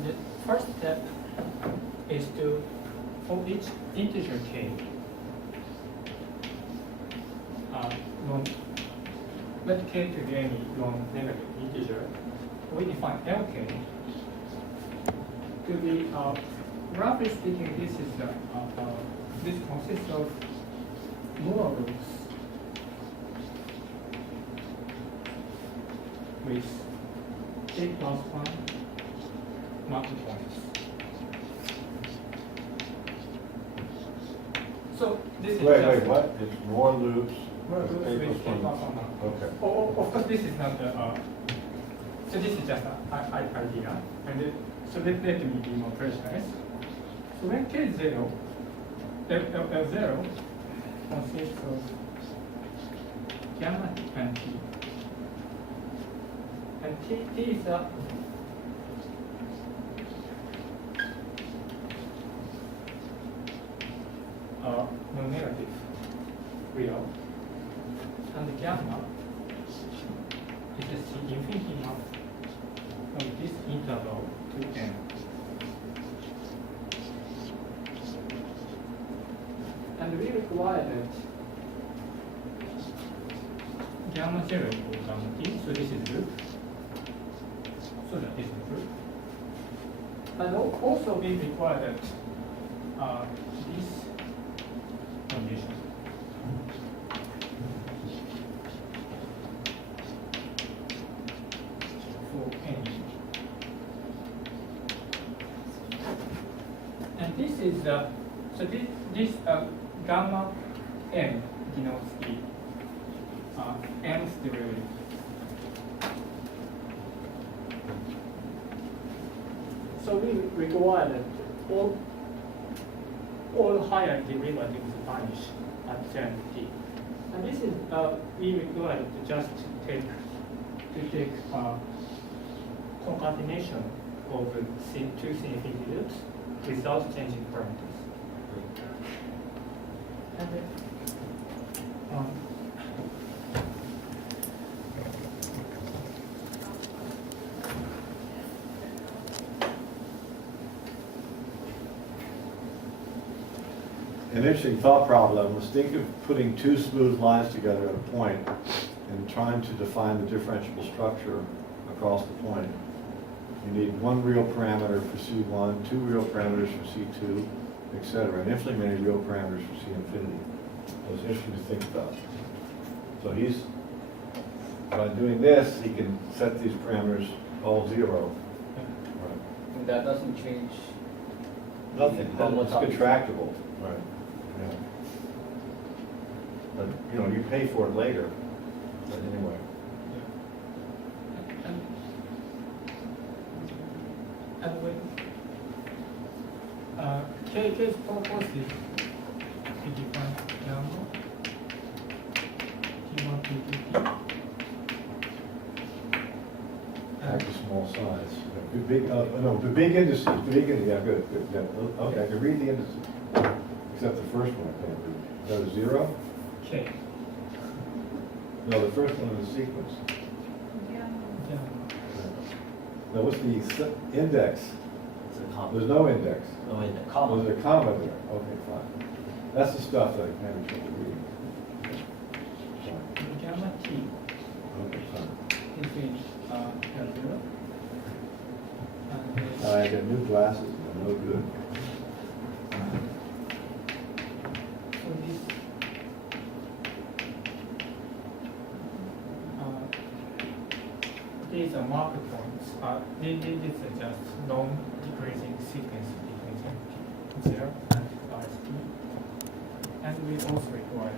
the first step is to, for each integer k, let k to be any non-negative integer, we define Lk to be, roughly speaking, this consists of more roots with k plus 1 multipliers. So this is Wait, what? It's more loops. More loops K with plus k one. plus 1 multipliers. Okay. Of course, this is not the, so this is just an idea. And so let me be more precise. So when k is 0, L0 consists of gamma and t. And t is a non-negative real. And gamma is the infinity of this interval to n. And we require that gamma 0 equals gamma t, so this is loop. So that this is loop. And also we require that this condition. For n. And this is so this gamma n denotes the nth derivative. So we require that all higher derivatives vanish at certain t. And this is we require to just take concatenation of two infinity loops without changing parameters. And then, An interesting thought problem was think of putting two smooth lines together at a point and trying to define the differentiable structure across the point. You need one real parameter for C1, two real parameters for C2, etc., and infinitely many real parameters for C infinity. It was interesting to think about. So by doing this, he can set these parameters all 0. Right. And that doesn't change. Nothing, it's Homotopic. contractible. Right. Yeah. But, you pay for it later. But anyway. and when K's purpose is to define gamma T1, T2, T. Back to small size. The big indices, yeah, good, yeah, okay, I can read the indices. Except the first one, I can't read. Is that a 0? K. No, the first one in the sequence. Yeah. Now, what's the index? It's a comma. There's no index. Oh, in the Oh, comma. there's a comma there. Okay, fine. That's the stuff that I can have trouble reading. Fine. Gamma T Okay, fine. is in L0. And I got new glasses, and they're no good. so these are marker points. These are just non-decreasing sequence between 0 and large T. And we also require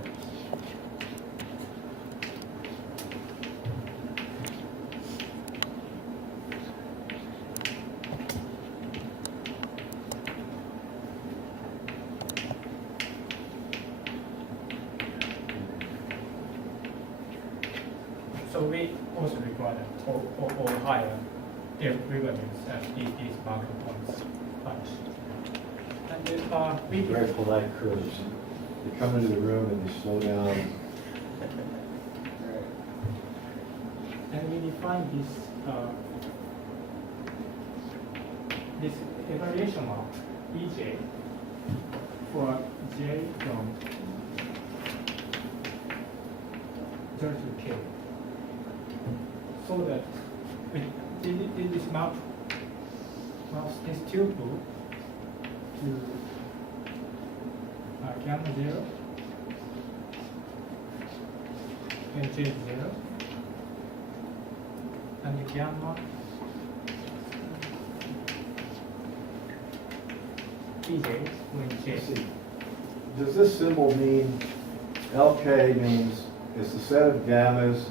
so we also require or higher derivatives as these marker points punch. And we Very polite curves. You come into the room and you slow down. and we define this evaluation mark EJ for J from 0 to K. So that this maps this tuple to gamma 0 and J 0 and the gamma EJ when J. See, does this symbol mean, LK means it's the set of gammas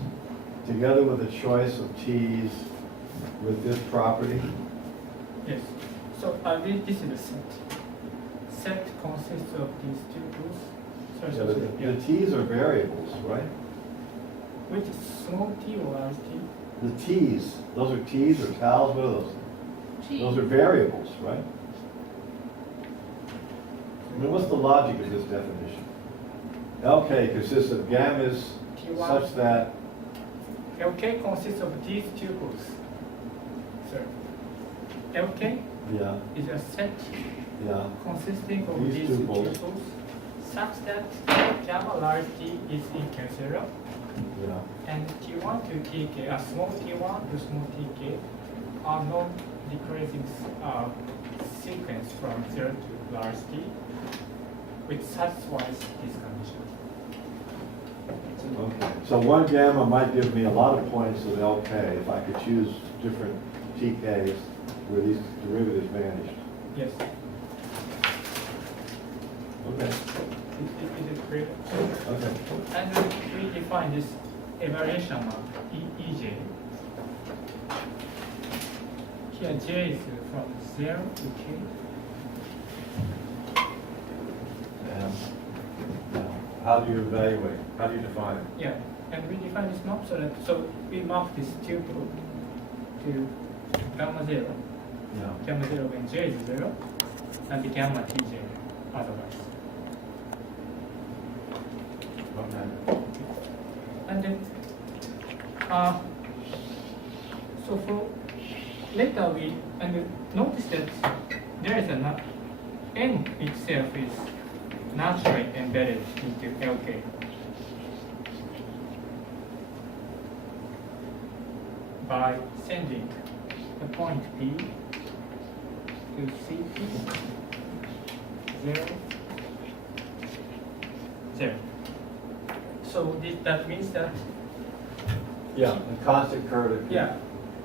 together with a choice of T's with this property? Yes. So this is a set. Set consists of these tuples. Yeah, but the T's are variables, right? Which is small t or large t? The T's, those are T's or tals, what are those? T. Those are variables, right? I mean, what's the logic of this definition? LK consists of gammas T1. such that, LK consists of these tuples. So LK yeah, is a set yeah, consisting of These these tuples. tuples such that gamma large T is in K0 yeah. and T1 to Tk, a small T1 to small Tk are non-decreasing sequence from 0 to large T, which satisfies this condition. Okay, so one gamma might give me a lot of points of LK if I could choose different TKs where these derivatives vanished. Yes. Okay, Is it clear? okay. And we define this evaluation mark, EJ. Here J is from 0 to K. And now, how do you evaluate? How do you define it? Yeah, and we define this map so we map this tuple to gamma 0. Yeah. Gamma 0 when J is 0, and the gamma Tj otherwise. Okay. And then, so for later notice that there is n itself is naturally embedded into LK. By sending the point P to CP 0, 0. So that means that Yeah, a constant curve. yeah,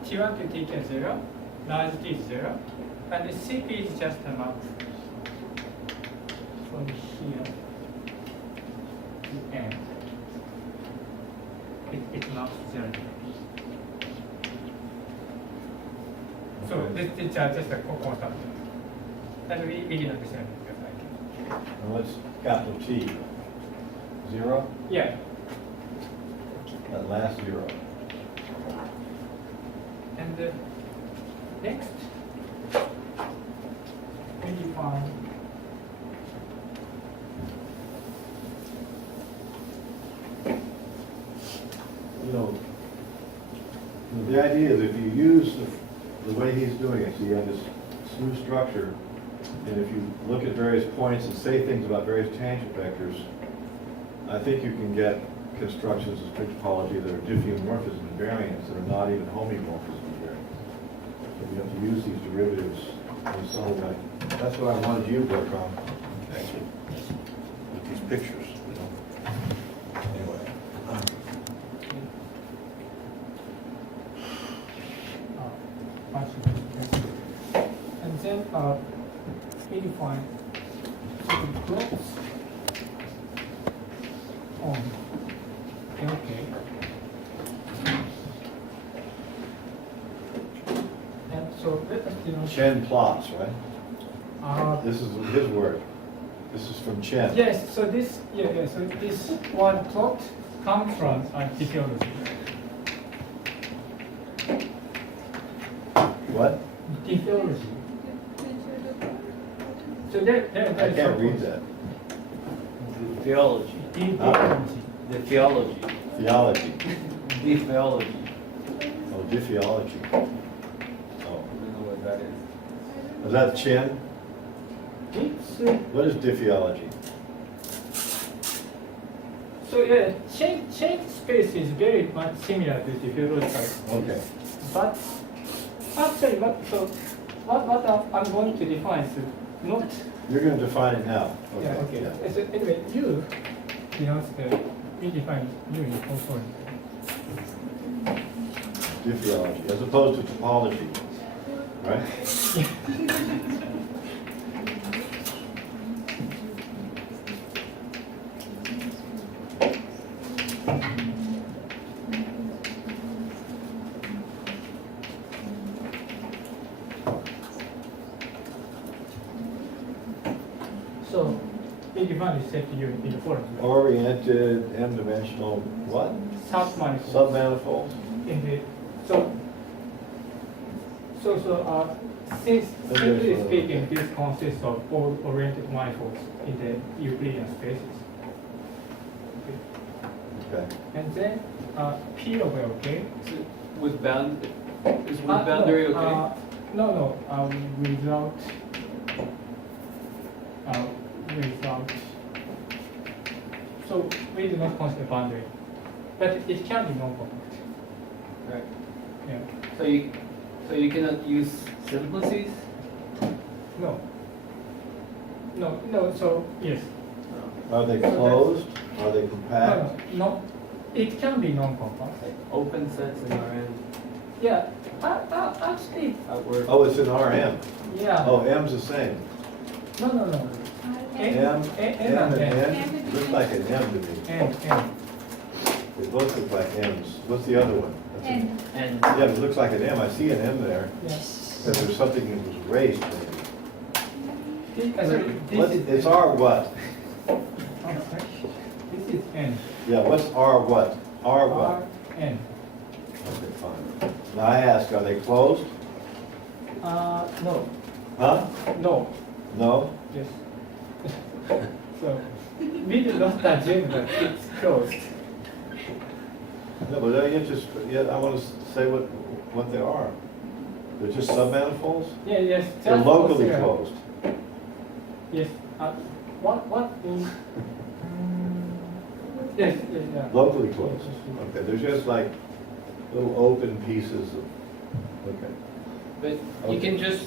T1 to Tk is 0, large T is 0, and the Cp is just a map from here to end. It maps 0. So Okay. this is just a constant. And we didn't understand it because And what's capital T? 0? yeah. That last 0. And And next, we define You know, the idea is if you use the way he's doing it, so you have this smooth structure, and if you look at various points and say things about various tangent vectors, I think you can get constructions of strict topology that are diffeomorphism invariants that are not even homomorphism invariants. So you have to use these derivatives in some way. That's what I wanted you to work on, actually, with these pictures, you know. Anyway. and then we define certain blocks on LK. And so let us denote. Chen plots, right? This is his word. This is from Chen. Yes, so this so this one plot comes from topology. What? Topology. So I can't read that. The theology. Topology. The theology. Theology. The theology. Oh, diffeology. I Oh. don't know what that is. Is that Chen? It's What is diffeology? so change space is very much similar to topological. Okay. But actually, what I'm going to define is not. You're going to define it now. Yeah, okay. Yeah. So anyway, U denotes we define U in conformity. Diffeology, as opposed to topology, right? So we define the set U in the following way. Oriented, m-dimensional, what? Submanifold. Submanifolds? In the since simply speaking, this consists of all oriented manifolds in the Euclidean spaces. Okay. Okay. And then P of LK. So with boundary okay? No, without. So we do not consider boundary, but it can be non-compact. Right. Yeah. So you cannot use simplices? No. So yes. Are they closed? Are they No, compact? no. It can be non-compact. Like open sets in Rm Yeah. Actually, outward. Oh, it's an RM. yeah. Oh, M's the same. No. M and N. N? Looks like an M to me. N. They both look like M's. What's the other one? That's a- And And Yeah, it looks like an M. I see an M there. Yes. Because there's something that was raised maybe. It's R what? This is N. Yeah, what's R what? R what? R N. Okay, fine. Now I ask, are they closed? No. Huh? No. No? Yes. So we do not assume that it's closed. No, but I want to say what they are. They're just submanifolds? Yes. They're just locally consider- closed. Yes. What means? Yes. Yeah. Locally closed. Okay, they're just like little open pieces of, okay. but you can just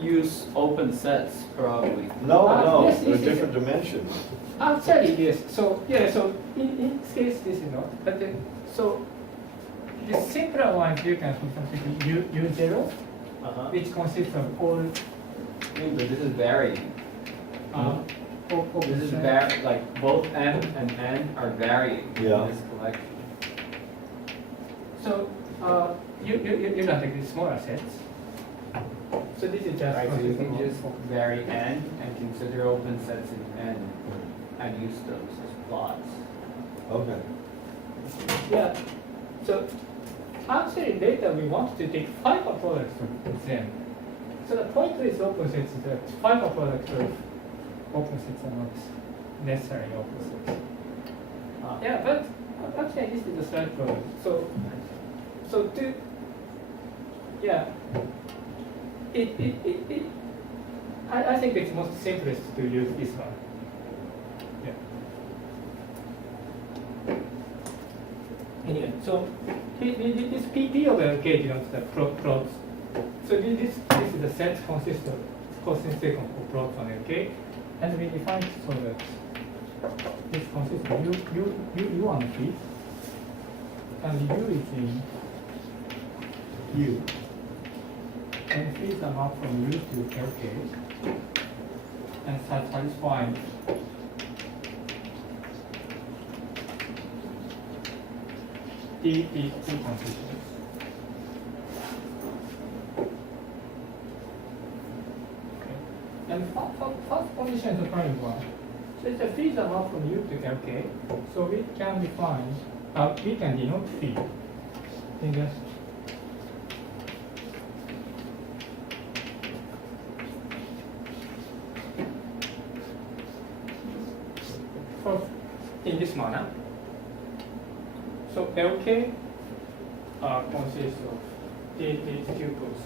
use open sets probably. No, yes, they're yes, yes. different dimensions. Actually, yes. So in this case, this is not. But so the simpler ones you can for example U0, Uh-huh. which consists of all. But this is varying. This is like both M and N are varying Yeah. in this collection. So you can take the smaller sets. So this is just Right, so you consist can of just vary N and consider open sets in N and use those as plots. Okay. yeah. So actually later we want to take fiber products of them. So the point with open sets is that fiber products of open sets are not necessarily open sets. Yeah, but actually this is a slight problem. So to yeah, I think it's most simplest to use this one. Yeah. Anyway, so this PP of LK denotes the plots. So this is the set consists of sequence of plots on LK, and we define it so that this consists of U on P, and U is in U, and P's are mapped from U to LK, and satisfying these two conditions. Okay. And first condition is the primary one. So it's a fees are mapped from U to LK, so we can define, we can denote fee in this. In this manner. So LK consists of these tuples.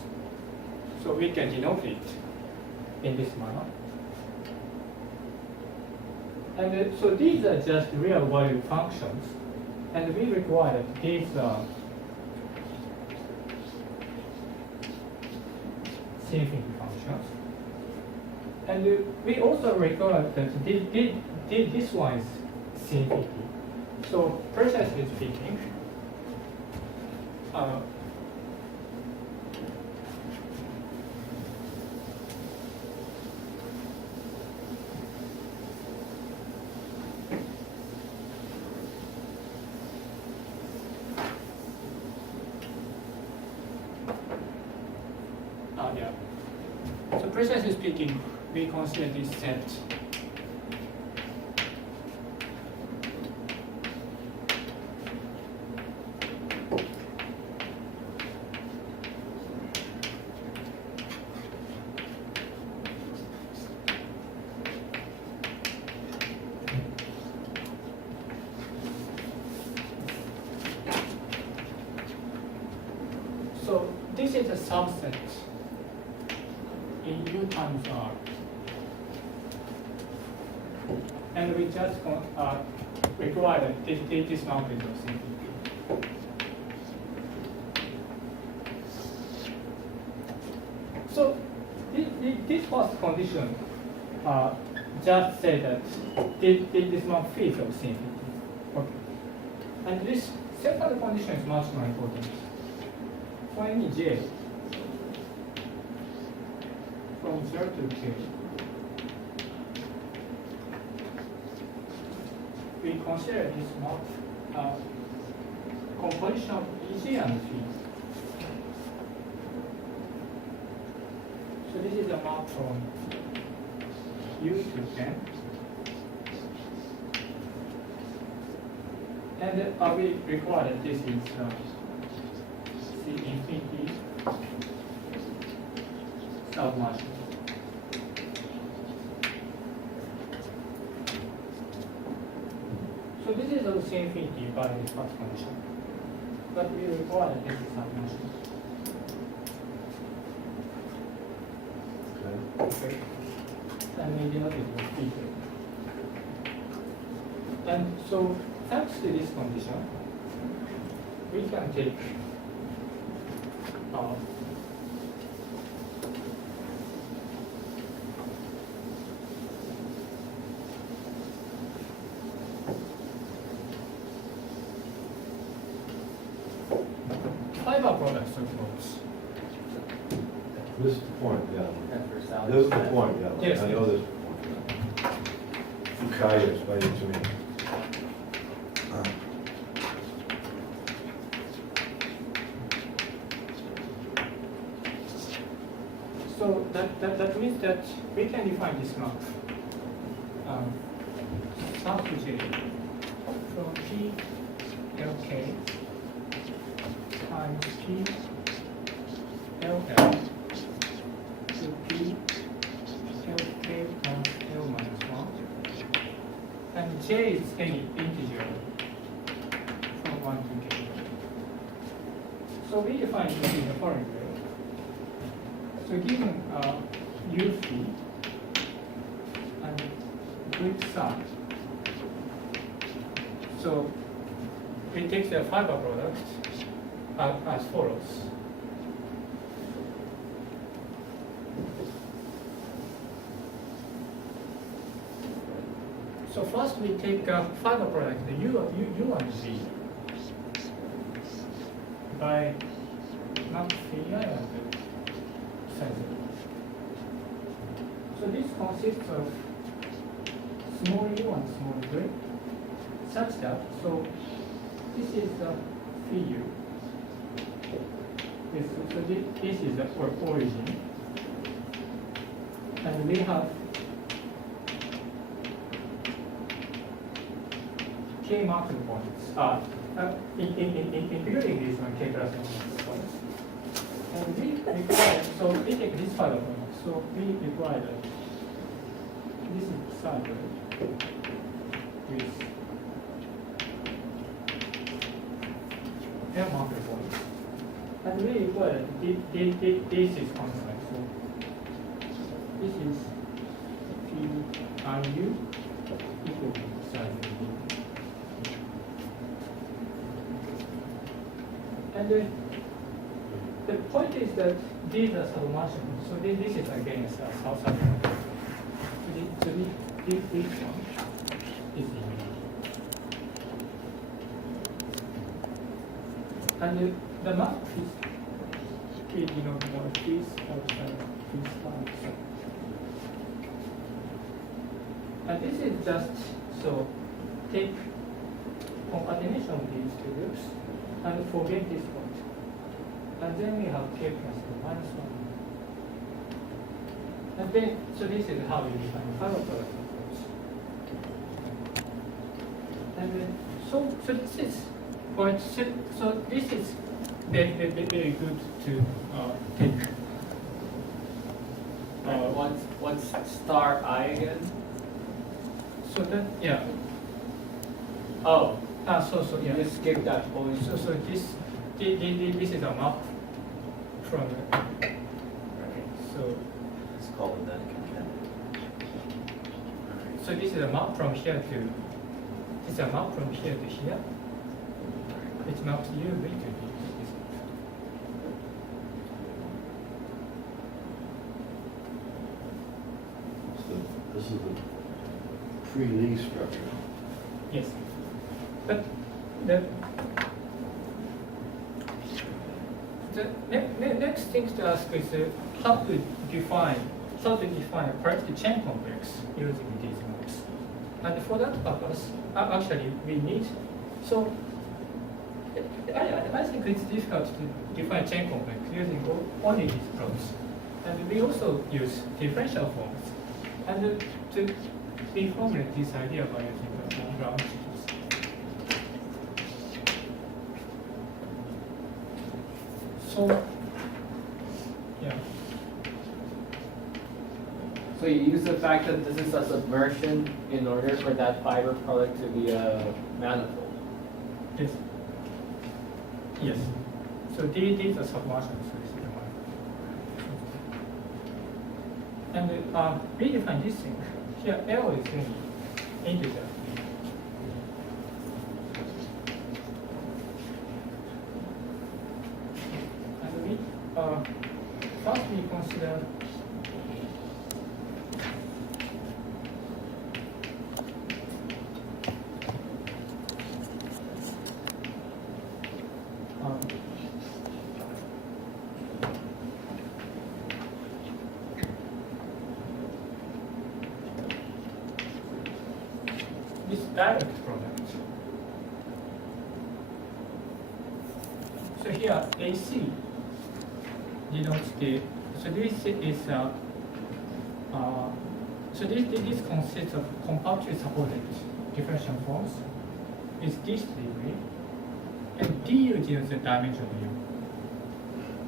So we can denote it in this manner. And so these are just real value functions, and we require that these are infinity functions. And we also require that this one is infinity. So precisely speaking, yeah. So precisely speaking, we consider this set so this is a subset in U times R. And we just require that this boundary of CPP. So this first condition just say that this one fits of CPP. Okay. And this second condition is much more important. For any J from 0 to K, we consider this map composition of EG and P. So this is a map from U to N. And we require that this is C infinity submarginal. So this is also infinity by this first condition, but we require that this is submarginal. Okay. And we denote it with P. And so thanks to this condition, we can take fiber products of both. This is the point, yeah. That first out. This is the point, yeah. Yes, I know yes. this is the point. You try to explain it to me. So that means that we can define this map. Sample J from P LK times P LL to P LK times L minus 1. And J is any integer from 1 to K. So we define this in the following way. So given U phi and grid sum, so we take the fiber product as follows. So first we take fiber product, the U and V, by map phi and size. So this consists of small u and small v, such that, so this is the phi u. Yes, so this is the origin. And we have K marked points, including this one, K plus 1 points. And we require, so we take this fiber point, so we require that this is circle with L marked points. And we require that this is constant, so this is P R U equal to size. And the point is that these are submersion. So this is against south side. So this one is in. And the map is more this outside, this outside. And this is just so take concatenation of these two groups and forget this point. And then we have K plus 1 minus 1. And then, so this is how we define fiber product approach. And then, so this is point, so this is very good to take. What's star I again? So that, yeah. Oh, So yeah. you skip that point. So this is a map from so It's called that content. so this is a map from here to this is a map from here to here. It maps U V to V. So this is the pre-Lee structure. Yes. But the next thing to ask is how to define a correct chain complex using these maps. And for that purpose, actually we need, so I think it's difficult to define chain complex using only these plots. And we also use differential forms. And to reformulate this idea by using the Rham series. So, yeah. So you use the fact that this is a submersion in order for that fiber product to be a manifold. Yes. Yes. So these are submersions. And we define this thing. Here L is any integer. And we first we consider this direct product. So here AC denotes the, so this is so this consists of compactly supported differential forms with this degree, and du denotes the dimension of U.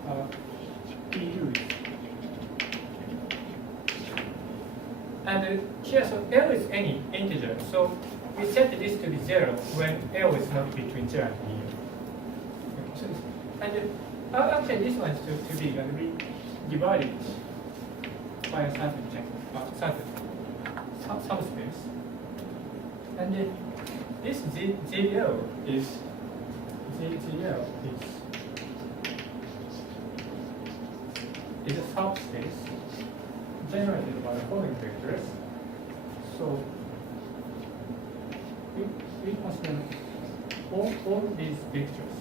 PU. And here, so L is any integer. So we set this to be 0 when L is not between 0 and PU. Okay, so actually this one is too big, and we divide it by a certain subspace. And then this ZL is a subspace generated by the following vectors. So we consider all these vectors.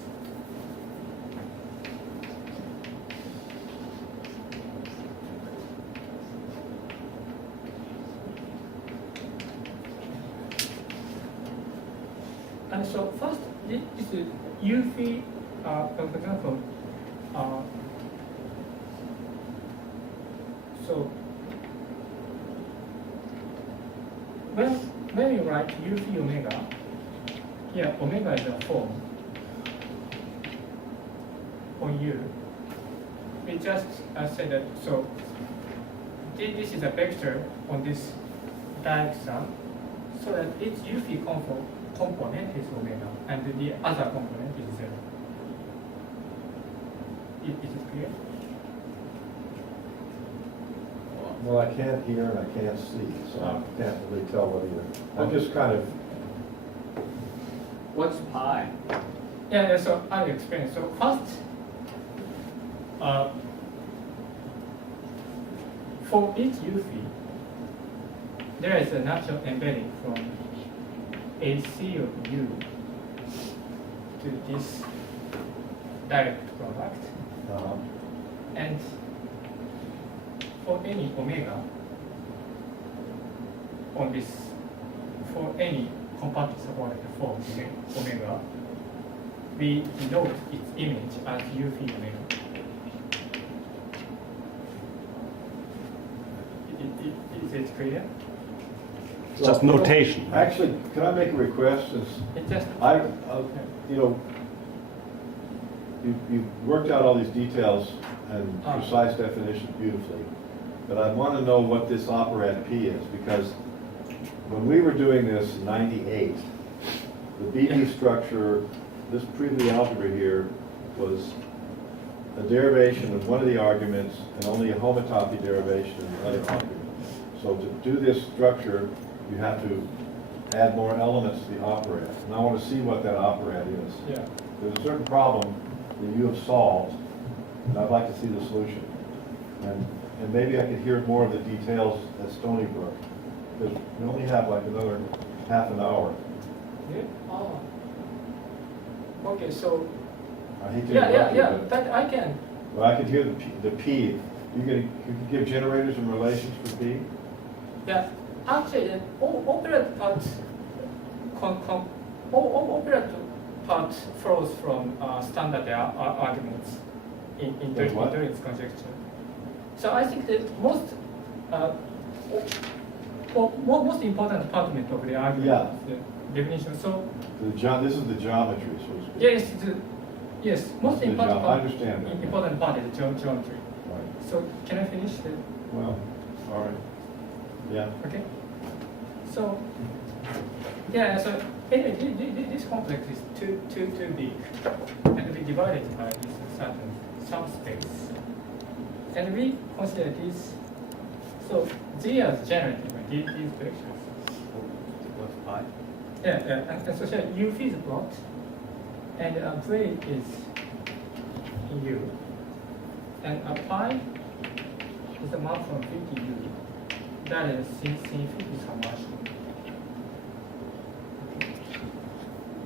And so first, this is U phi, for example, so when you write U phi omega, here omega is a form on U. We just say that, so this is a vector on this diagram, so that its U phi component is omega, and the other component is 0. Is it clear? Well, I can't hear and I can't see, so I can't really tell what either. I'm just kind of, What's pi? Yeah, so I'll explain. So first, for each U phi, there is a natural embedding from AC of U to this direct product. And for any omega on this, for any compactly supported form omega, we denote its image as U phi omega. Is it clear? It's just notation. actually, can I make a request? Since It just you know, you've worked out all these details and precise definitions beautifully, but I want to know what this operand P is, because when we were doing this in '98, the BV structure, this pre-V algebra here, was a derivation of one of the arguments and only a homotopy derivation of the other argument. So to do this structure, you have to add more elements to the operand. And I want to see what that operand is. yeah. There's a certain problem that you have solved, and I'd like to see the solution. And maybe I could hear more of the details at Stony Brook, because we only have like another half an hour. Yeah. Oh. Okay, so I hate to yeah, interrupt you, but I can. but I could hear the P. You could give generators and relations for P? Yeah, actually, all operator part, all operator part flows from standard arguments in what? Deligne conjecture. So I think the most important part of the argument Yeah. is the definition. So This is the geometry, so to speak. yes, most The important I part. understand that. Important part is geometry. Right. So can I finish the? Well, all right. Yeah. Okay. So, yeah. So anyway, this complex is too big, and we divide it by this certain subspace, and we consider this. So G as generated by these vectors. What's pi? Yeah. And so here U phi is plot, and V is in U, and pi is a map from V to U. That is sin phi is Hochschild.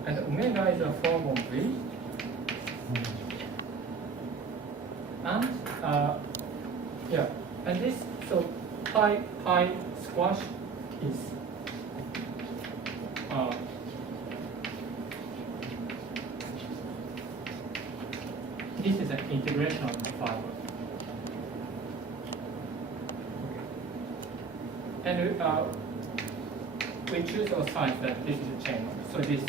And omega is a form of V. And yeah, and this, so pi squash is this is an integration of the fiber. And we choose our signs that this is a chain. So this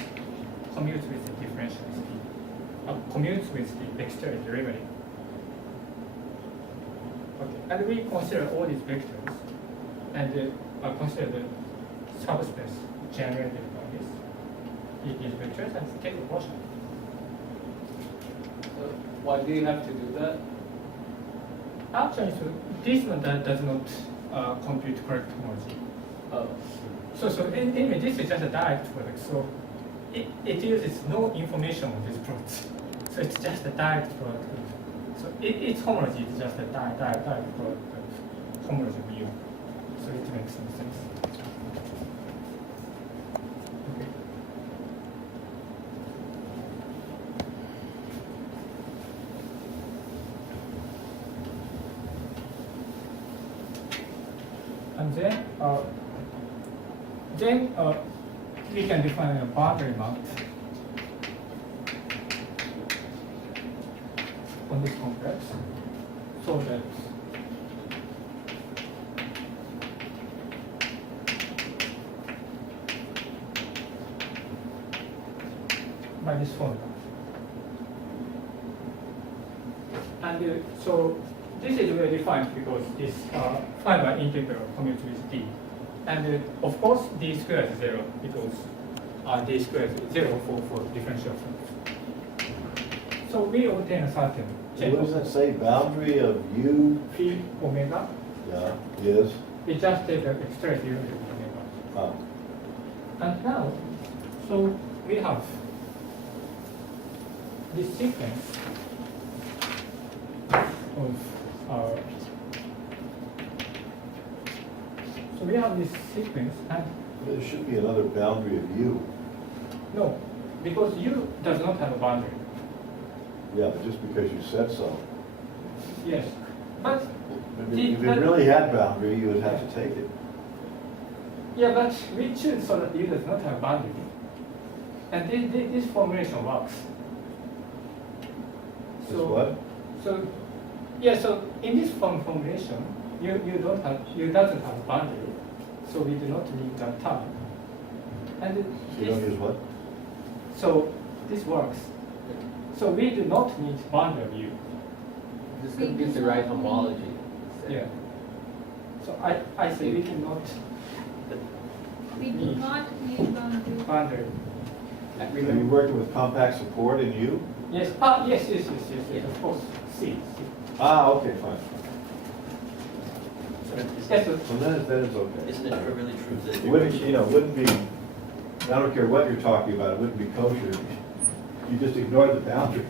commutes with the differential speed, commutes with the external derivative. Okay. And we consider all these vectors and consider the subspace generated by these vectors and take a quotient. So why do you have to do that? Actually, so this one does not compute correct homology. Oh, So anyway, this is just a direct product. So it uses no information on this product. So it's just a direct product. So its homology is just a direct product of homology of U. So it makes some sense. Okay. And then we can define a boundary mount on this complex, so that by this formula. And so this is well defined because this phi by integral commutes with d. And of course, d squared is 0 because d squared is 0 for differential functions. So we obtain a certain So what does that say, boundary of U? phi omega. Yeah, is? We just take the extra unit of omega. Ah, And now, so we have this sequence of so we have this sequence, and there should be another boundary of U. no, because U does not have a boundary. Yeah, but just because you said so. Yes, but If it really had boundary, you would have to take it. yeah, but we choose so that U does not have boundary, and this formulation works. Is what? So yeah, so in this formulation, you doesn't have a boundary, so we do not need that term. And So you don't use what? so this works. So we do not need boundary of U. this could be the right homology. Yeah. So I say we cannot We do not need boundary. boundary. Are you working with compact support in U? Yes. Yes. Of course. C. Ah, okay, fine. Yes. So, So then it's okay. Isn't it really true that? It wouldn't, wouldn't be, I don't care what you're talking about, it wouldn't be kosher. You just ignore the boundary,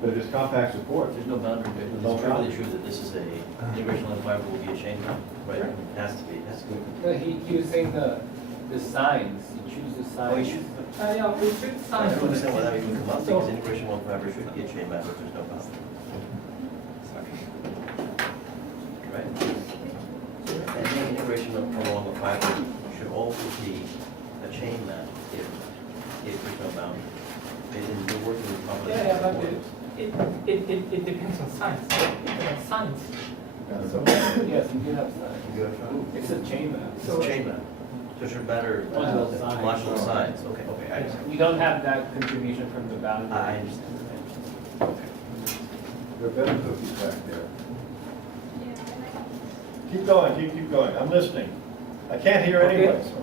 but it's compact support. There's no boundary, but No it's really boundary. true that this is a, integration line fiber will be a chain mount, right? It has to be, it has to be. No, he was saying the signs. You choose the Oh, you signs. should, yeah, we should I sign. don't understand why that would even come up, So- because integration one fiber should be a chain mount if there's no boundary. Right? And the integration along a fiber should also be a chain mount if there's no boundary. They're working with complex Yeah, but support. it depends on science. Science. So Yes, you do have signs. You have time? It's a chain map. It's a chain map. So it should matter. Modular signs. Modular signs, okay, I understand. We don't have that contribution from the boundary. I understand. There are better cookies back there. Yeah, Keep going, keep going, I'm listening. I can't hear Okay. anyway, so.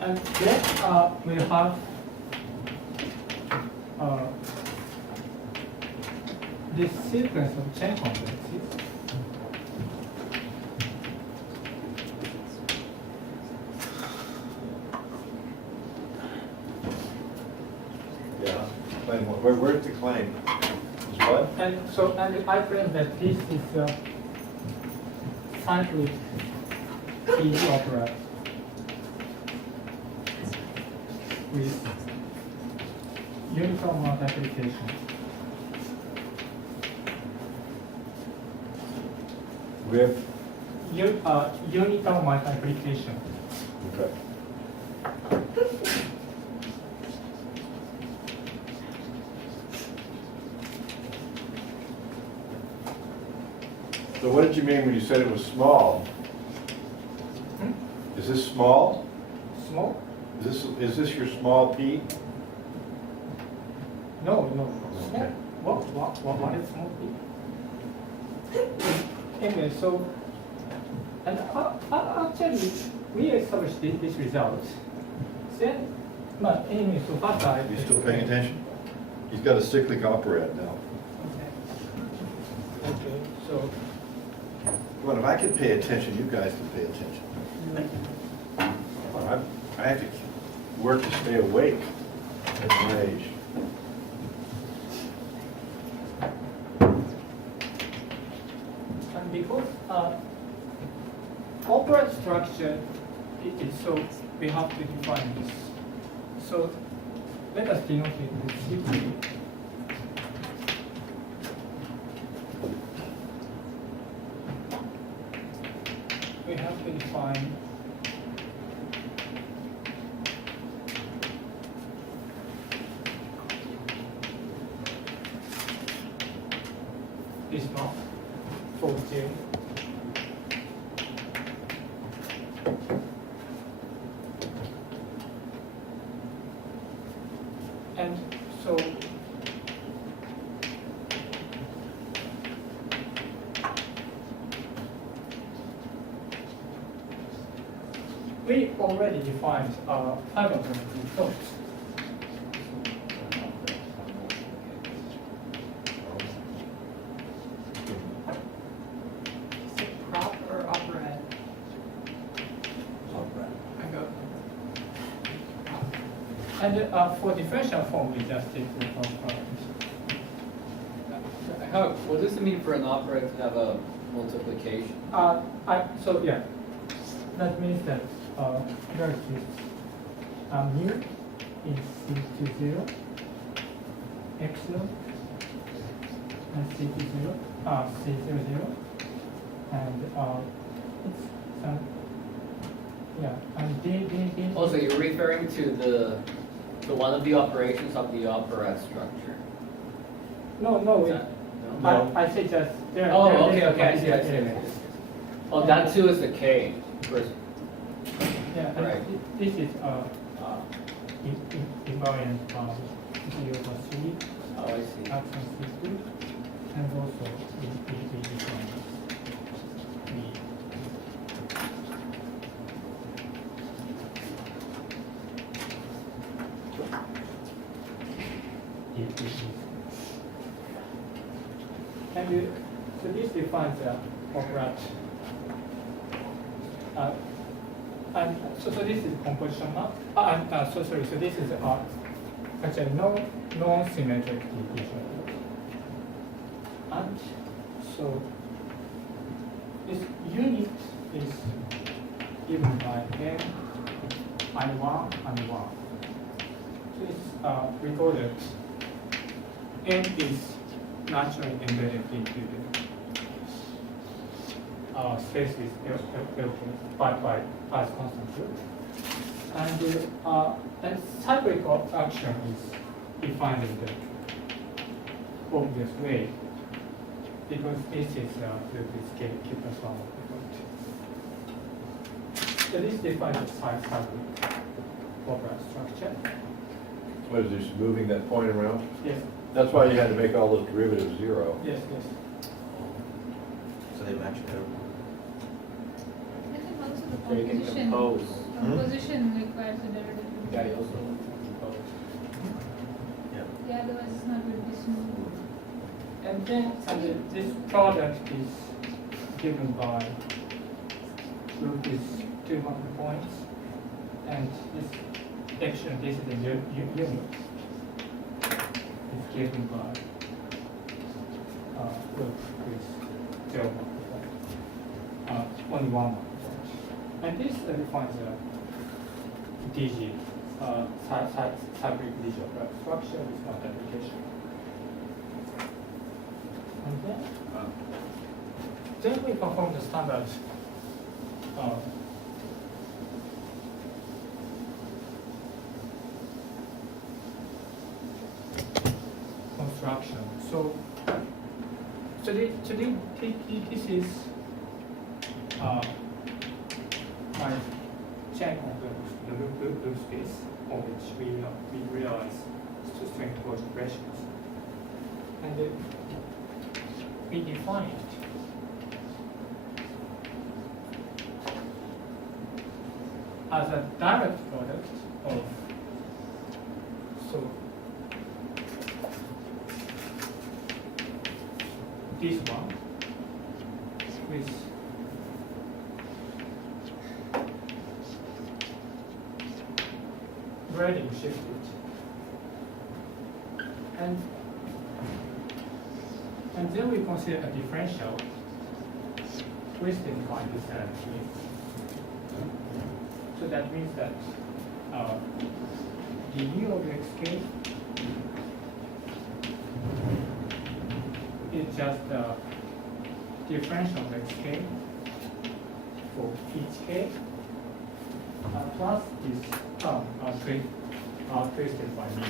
and then we have this sequence of chain complexes. Yeah, claim what? Where's the claim? Is what? And so, and I claim that this is a cyclic easy opera with uniform multiplication. With? Uniform multiplication. Okay. So what did you mean when you said it was small? Is this small? Small? Is this your small p? No, no. Small. Okay. What is small p? Anyway, so, and actually, we established this result. Then, but anyway, so first I. You still paying attention? He's got a cyclic operand now. Okay, so, Well, if I can pay attention, you guys can pay attention. Well, I have to work to stay awake at my age. and because operand structure is so, we have to define this. So, let us denote it with CP. We have to define this map for J. And so we already defined five alternative thoughts. Is it prop or operand? And for differential form, we just take the operand. How, what does it mean for an operand to have a multiplication? So yeah, that means that there is mu is c to 0, epsilon and c to 0, c 0, 0, and it's yeah, and d. Also, you're referring to one of the operations of the operand structure. No, Is that- no? I say just there. Oh, there okay, I see. yeah. Oh, that too is the K. First. Yeah, and Right. this is invariant 0 over 3, Oh, I see. action C2, and also we define V. And so this defines the operand. And so this is composition map. So sorry. So this is actually non-symmetric division. And so this unit is given by n, I1 and 1. So it's recorded. N is naturally embedded into the space is by as constant group. And cyclic action is defined in the obvious way because this is this K+1 point. So this defines the cyclic operand structure. What is this, moving that point around? Yes, That's why you had to make all those derivatives 0. yes. So they match their. I think also the So you can composition, compose. composition requires a derivative. Yeah, you also compose. Yeah. Yeah, otherwise it's not going to be smooth. And then this product is given by group is 200 points, and this action, this is the unit, is given by group is 0 only 1 point. And this defines a DG, cyclic DG structure with one application. And then we perform the standard construction. So this is my check on the loop space on which we realize strength topology ratios. And we define it as a direct product of, so this one with grading shifted, and then we consider a differential twisted by this element. So that means that du of xk is just the differential of xk for each k plus this term twisted by mu.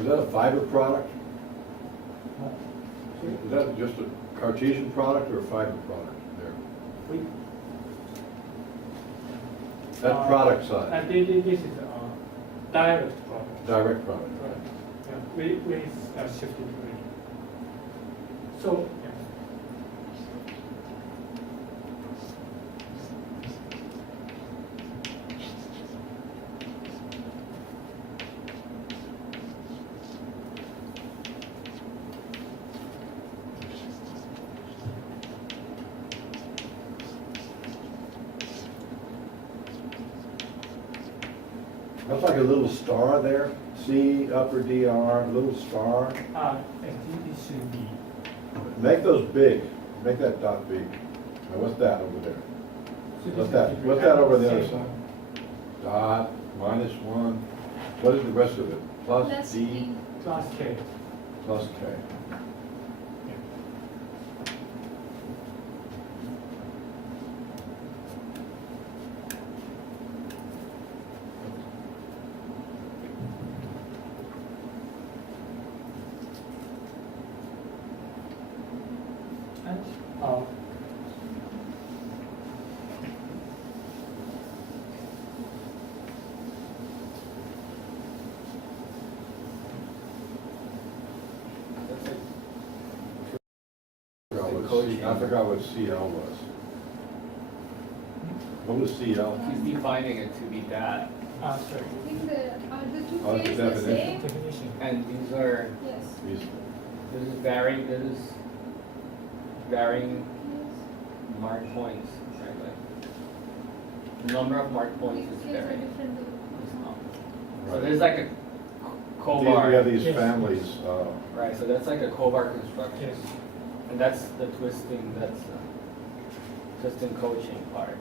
Is that a fiber product? Is that just a Cartesian product or a fiber product there? We, That product side, and this is a direct product. direct product. Yeah, we shifted grading. So, yeah. That's like a little star there, C upper DR, little star. It should be. Make those big, make that dot big. Now what's that over there? What's that over the other side? Dot, -1, what is the rest of it? Plus Plus D, D. Plus K. plus K. And I forgot what CL was. What was CL? He's defining it to be that, I sorry, think are the two Oh, it's a cases the definition. same? definition. and these are, Yes. These- this is varying mark points, right? Like, the number of mark points These is cases are varying. different. So there's like a We Kovar, have these Yes. families, right? So that's like a Kovar construction. Yes. And that's the twisting, that's twisting coaching part.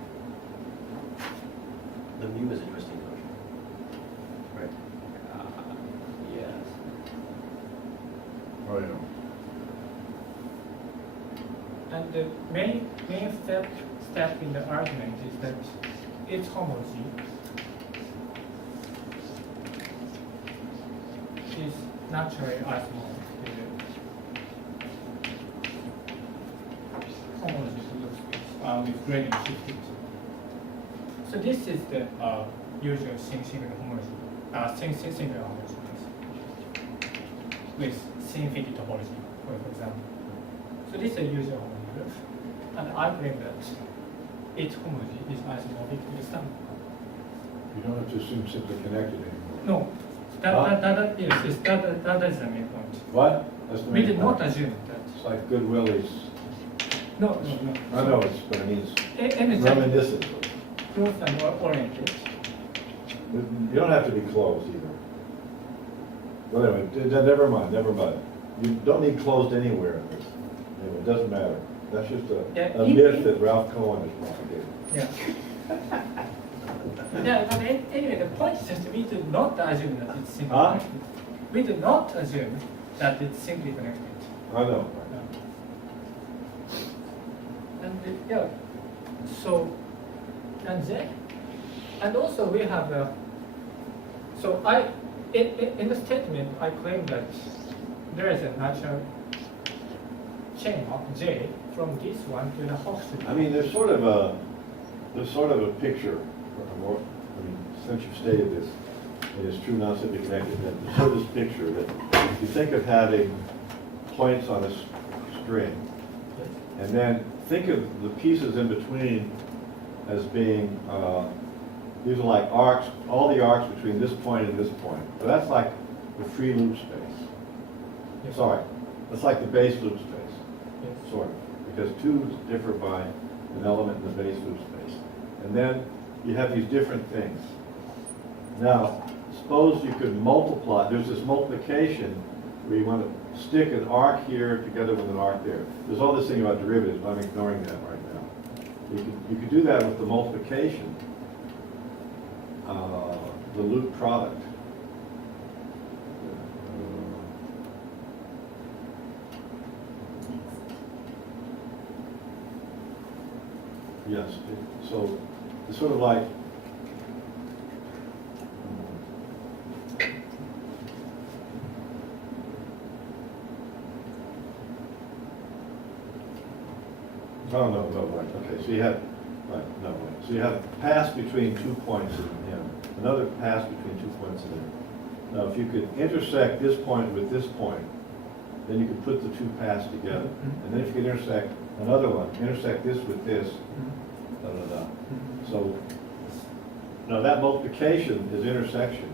The mu is interesting, right? Yes. oh yeah. And the main step in the argument is that its homology is naturally isomorphic to the homology to the space with gradient shifted. So this is the usual singular homology, singular homology with infinity topology, for example. So this is a usual homology graph, and I claim that its homology is isomorphic to the standard. You don't have to assume simply connected anymore. No, Huh? that is the main point. What? That's the We main did not point. assume that. It's like Good Willie's, No. I know it's, but I mean, it's Any reminiscent. close and oriented. You don't have to be closed either. Well, anyway, never mind. You don't need closed anywhere. Anyway, it doesn't matter. That's just Yeah, a myth that Ralph Cohen has propagated. Yeah. Yeah, but anyway, the point is just we do not assume that it's simply Huh? connected. We do not assume that it's simply connected. I know. And yeah, so and also we have so in the statement I claim that there is a natural chain of J from this one to the Hochschild. I mean, there's sort of a picture, or, I mean, since you've stated this, it is true non-simply connected, that there's sort of this picture that you think of having points on a string, and then think of the pieces in between as being, these are like arcs, all the arcs between this point and this point. But that's like the free loop space. Yes. Sorry, that's like the base loop space, Yes. sort of, because twos differ by an element in the base loop space. And then you have these different things. Now, suppose you could multiply, there's this multiplication where you want to stick an arc here together with an arc there. There's all this thing about derivatives, but I'm ignoring that right now. You could do that with the multiplication, the loop product. Yes, so it's sort of like, oh, no, right, okay, so you have, right, no, right. So you have a pass between 2 points in M, another pass between 2 points in M. Now, if you could intersect this point with this point, then you could put the two paths together. And then if you could intersect another one, intersect this with this, da, da, da. So, now that multiplication is intersection.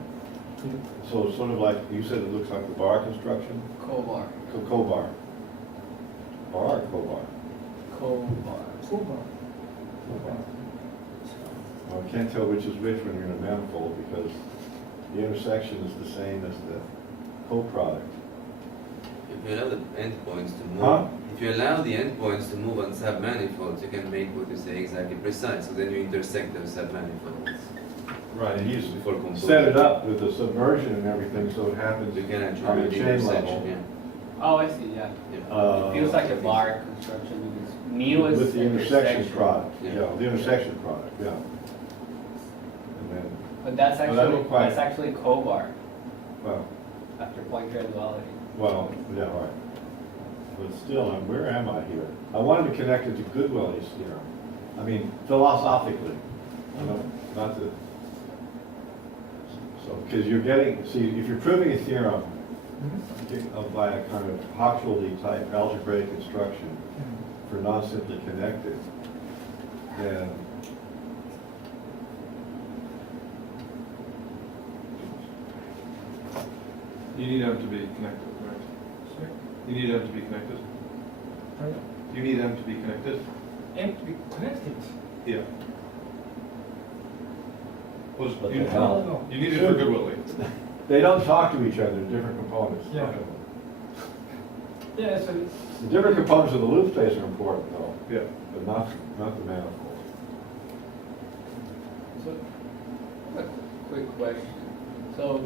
So it's sort of like, you said it looks like the bar construction? Co-bar. Co-bar. Bar or co-bar? Co-bar. Well, I can't tell which is which when you're in a manifold because the intersection is the same as the co-product. If you allow the endpoints to move, Huh? if you allow the endpoints to move on submanifolds, you can make what you say exactly precise. So then you intersect those submanifolds. Right, and you Before composing. set it up with the subversion and everything so it happens You can on attribute the the chain intersection, level. yeah. Oh, I see, yeah. It feels like a bar construction because mu is With the intersection product, Yeah. yeah, the intersection product, yeah. And then, But that's Well, that actually, looked quite- that's actually co-bar well, after pointer duality. well, yeah, right. But still, where am I here? I wanted to connect it to Goodwill's theorem. I mean, philosophically, not to. So, because you're getting, see, if you're proving a theorem by a kind of Hochschild type algebraic construction for non-simply connected, then You need them to be connected, right? You need them to be connected? You need them to be connected? And to be connected. Yeah. Well, What you, the hell? No. you need it for Goodwill. they don't talk to each other, they're different components. Yeah. Yeah, so it's, The different components of the loop space are important though, Yeah. but not the manifold. So, a quick question. So,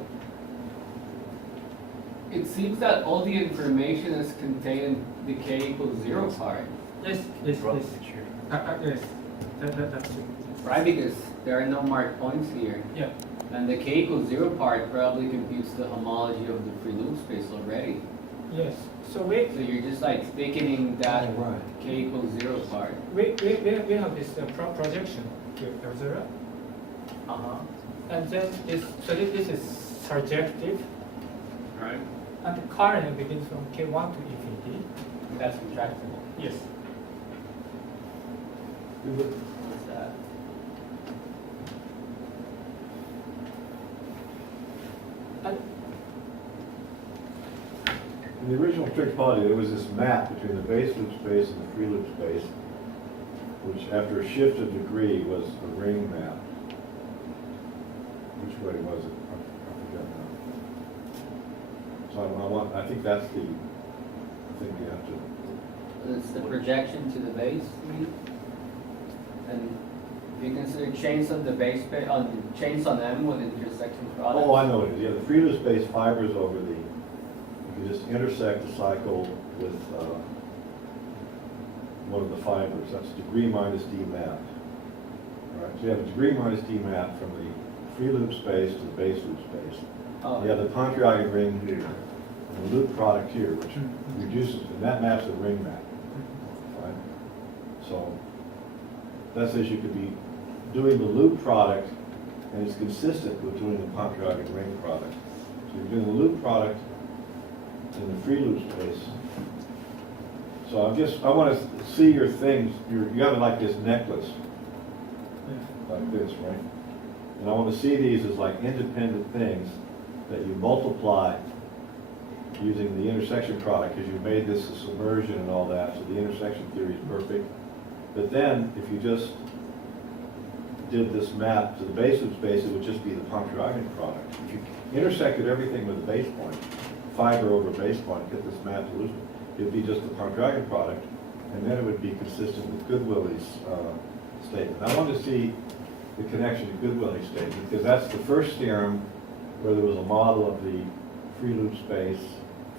it seems that all the information is contained in the k equals 0 part, yes, yes, yes. Yes, that's it. right? Because there are no marked points here. Yeah, And the k equals 0 part probably computes the homology of the free loop space already. yes. So we, So you're just like thickening that Oh, right. k equals 0 part. we have this projection to observe. Uh-huh. And then this, so this is surjective. Right. And the current begins from K1 to infinity. That's contractible. Yes. What's that? And In the original topology, there was this map between the base loop space and the free loop space, which after a shift of degree was a ring map. Which way was it? I forget now. So I think that's the thing you have to, It's the projection to the base, you mean? And if you consider chains on the base, chains on M with intersection products. oh, I know what it is. Yeah, the free loop space fibers over the, you just intersect the cycle with one of the fibers. That's degree minus D map. Right, so you have a degree minus D map from the free loop space to the base loop space. Oh. You have the Pontryagin ring here, and the loop product here, which reduces, and that map's a ring map, right? So that says you could be doing the loop product, and it's consistent with doing the Pontryagin ring product. So you're doing the loop product in the free loop space. So I want to see your things, you have like this necklace, like this, right? And I want to see these as like independent things that you multiply using the intersection product, because you made this a submersion and all that, so the intersection theory is perfect. But then, if you just did this map to the base of space, it would just be the Pontryagin product. If you intersected everything with a base point, fiber over base point, get this map to Lucian, it'd be just the Pontryagin product, and then it would be consistent with Goodwilly's statement. I want to see the connection to Goodwilly's statement, because that's the first theorem where there was a model of the free loop space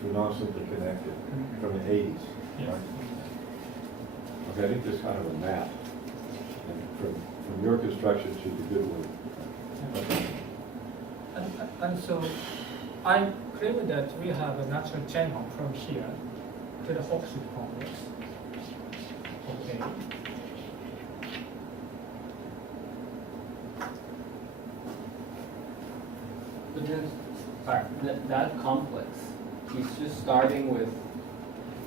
for non-simply connected from the 80s. Yes. Right? Okay, I think there's kind of a map and from your construction to the Goodwilly. Okay. And so I claim that we have a natural channel from here to the Hochschild complex. Okay. But then, that complex, he's just starting with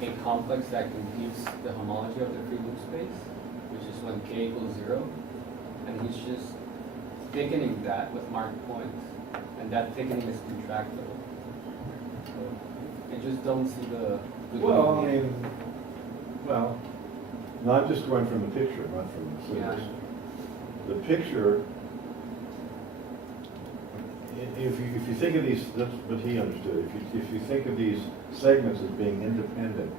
a complex that computes the homology of the free loop space, which is when k equals 0, and he's just thickening that with marked points, and that thickening is contractible. So I just don't see the Well, I mean, no, I'm just going from the picture, not from the syllabus. The picture, if you think of these, that's what he understood. If you think of these segments as being independent,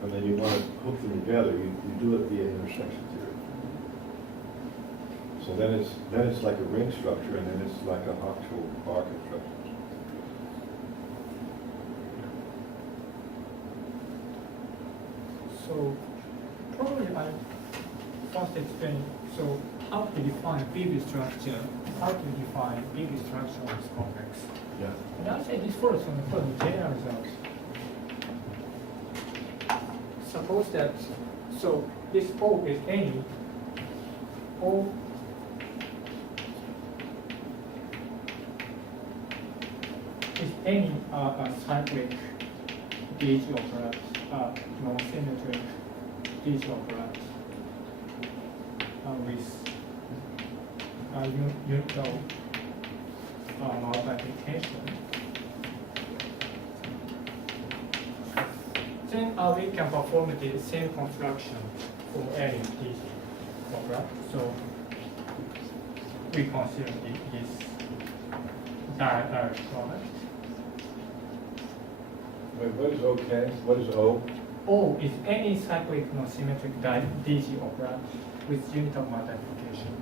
and then you want to hook them together, you do it via intersection theory. So then it's like a ring structure, and then it's like a Hochschild bar construction. So probably I first explain, so how to define BV structure, how to define BV structure of this complex. Yeah. And I say this first one, for the general results. Suppose that, so this O is any, O is any cyclic gauge operand, non-symmetric gauge operand with unital multiplication. Then we can perform the same construction for any gauge operand. So we consider this direct product. Wait, what is OK? What is O? O is any cyclic non-symmetric DG operand with unital multiplication.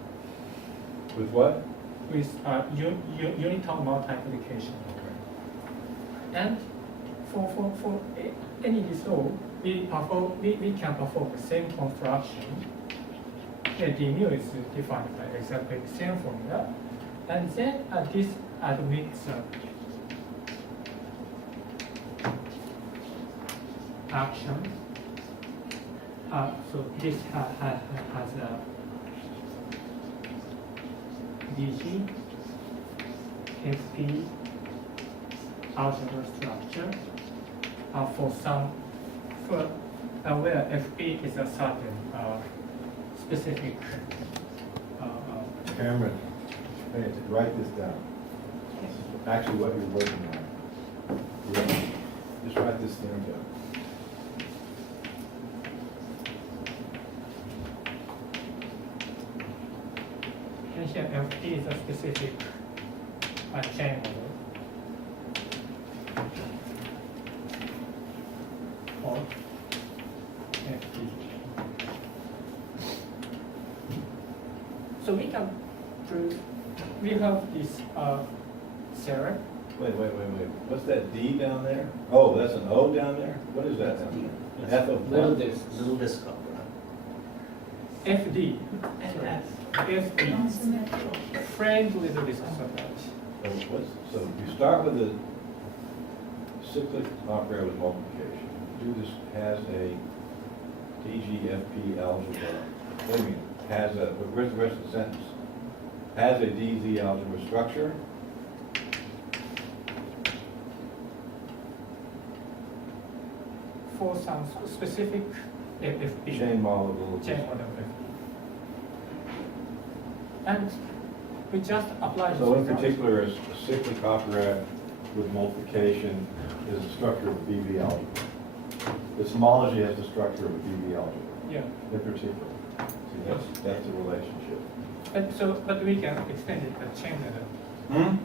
With what? With unital multiplication. And for any DSO, we can perform the same construction. The d mu is defined by exactly the same formula, and then this admits action. So this has a DG, FP algebra structure where FP is a certain specific. Cameron, hey, write this down. Actually, what you're working on. Yeah. Just write this thing down. And here FP is a specific chain model. Or FP. So we can prove we have this theorem. Wait. What's that D down there? Oh, that's an O down there? What is that down there? F of little what? disc. Little disc opera. FD. And F. FD. Non-symmetrical. Framed with this approach. So you start with a cyclic operator with multiplication. Do this has a DGFP algebra. Wait a minute, has a, where's the rest of the sentence? Has a DZ algebra structure. For some specific FFP. Chain model. Chain model. And we just apply this. So in result. particular, a cyclic operator with multiplication is the structure of a BV algebra. This homology has the structure of a BV algebra. Yeah. In particular. See, that's a relationship. And so, but we can extend it at chain level.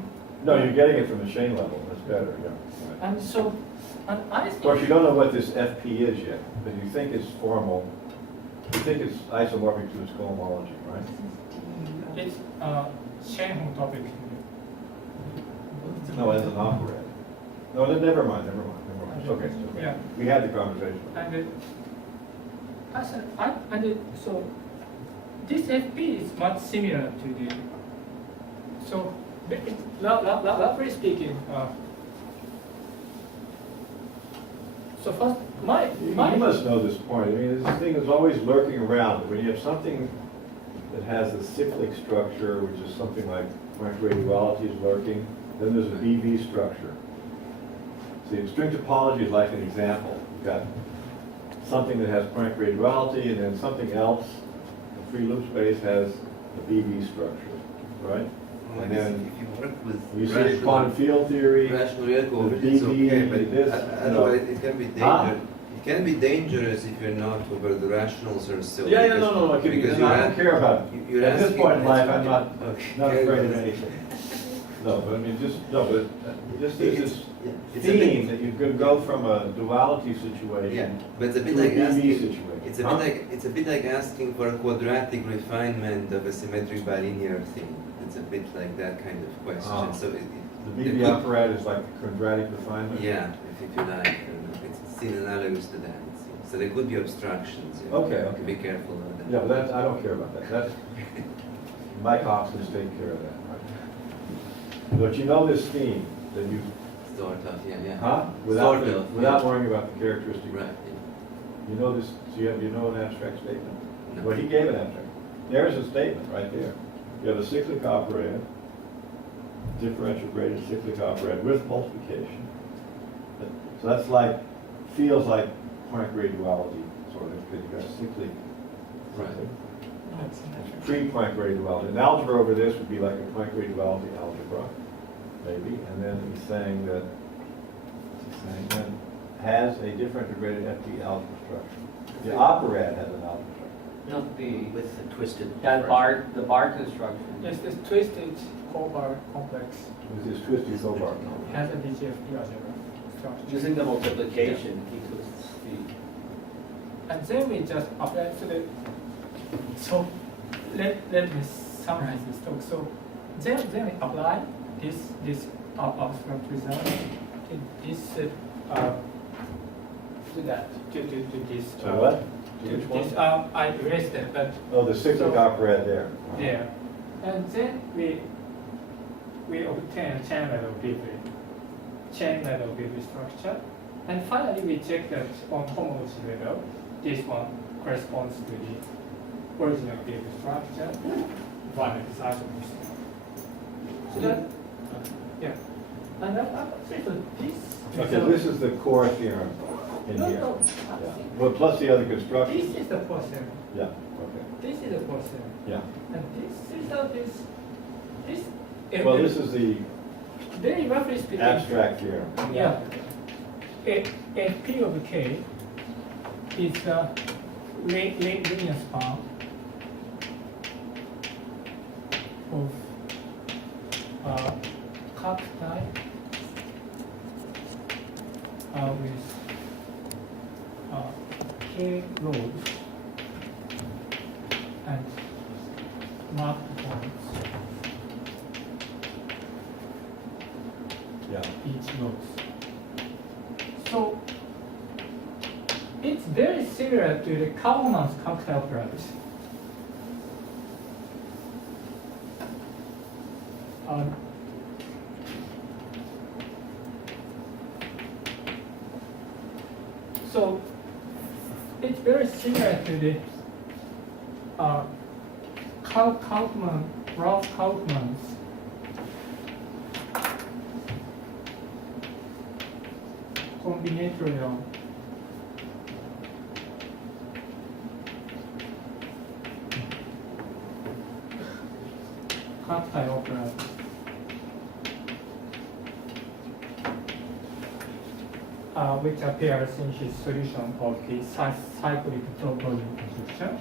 No, you're getting it from the chain level. That's better, yeah. Right. And so, and I Of think. course, you don't know what this FP is yet, but you think it's formal. You think it's isomorphic to its cohomology, right? It's chain homotopic. No, as an operator. No, never mind. It's okay, it's okay. Yeah. We had the conversation. And I said, so this FP is much similar to the. So, roughly speaking, so first, You must know this point. I mean, this thing is always lurking around. When you have something that has a cyclic structure, which is something like microduality is lurking, then there's a BV structure. See, string topology is like an example. You've got something that has point graduality, and then something else, the free loop space has a BV structure, right? Well, And then if you work with you see quantum field theory, rational real the coefficients, BV, okay, but this, otherwise it can be dangerous. Huh? It can be dangerous if you're not over the rationals or so. Yeah, because- no, it could be, because I you're don't care about it. you're At this asking- point in life, I'm not Okay. afraid of anything. No, but I mean, this is this Yeah, it's a theme bit, that you could go from a duality situation yeah, but it's a to bit a like BV asking, situation. it's a Huh? bit like asking for a quadratic refinement of a symmetric bilinear thing. It's a bit like that kind of question. Ah. So The BV apparatus is like quadratic refinement? yeah, if you like, it's still analogous to that. It seems. So there could be obstructions. You know. Okay, okay. Be careful of that. Yeah, but that's, I don't care about that. That's, Mike Hobson's taking care of that, right? But you know this theme that you, Sort of, yeah. huh? Sort of, Without yeah. worrying about the characteristic. Right. Yeah. You know this, so you know an abstract statement? No. Well, he gave an abstract. There's a statement right there. You have a cyclic operator, differential graded cyclic operator with multiplication. So that's like, feels like point graduality, sort of, because you got cyclic. Right. Pre-point graduality. An algebra over this would be like a point graduality algebra, maybe. And then he's saying that has a differential graded FP algebra structure. The operad has an algebra structure. Not the, With the twisted. that bar, the bar construction. Yes, this twisted Hobart complex With this twisted Hobart. has a DGFP algebra structure. Using the multiplication, he twists the. And then we just apply to the, so let me summarize this talk. So then we apply this abstract result to this to that to this. So what? Which one? This I erased it, but Oh, the cyclic So- operad there. there, and then we obtain a chain level BV structure, and finally we check that on homology level, this one corresponds to the original BV structure, one is isomorphic. So that, yeah, and I'm saying that this. Okay, this is the core theorem in No, here. no, Yeah. Well, plus the other this constructions. is the core theorem. Yeah, okay. This is the core theorem, Yeah. and this result is this. Well, this is the Very roughly speaking. abstract theorem. Yeah. A P of K is the linear span of cut type with K rows and marked points Yeah. each rows. So it's very similar to the Kalman's cocktail apparatus. So it's very similar to the Ralph Kaufman's combinatorial Hochschild operator. Which appears in his solution of the cyclic topology conjecture.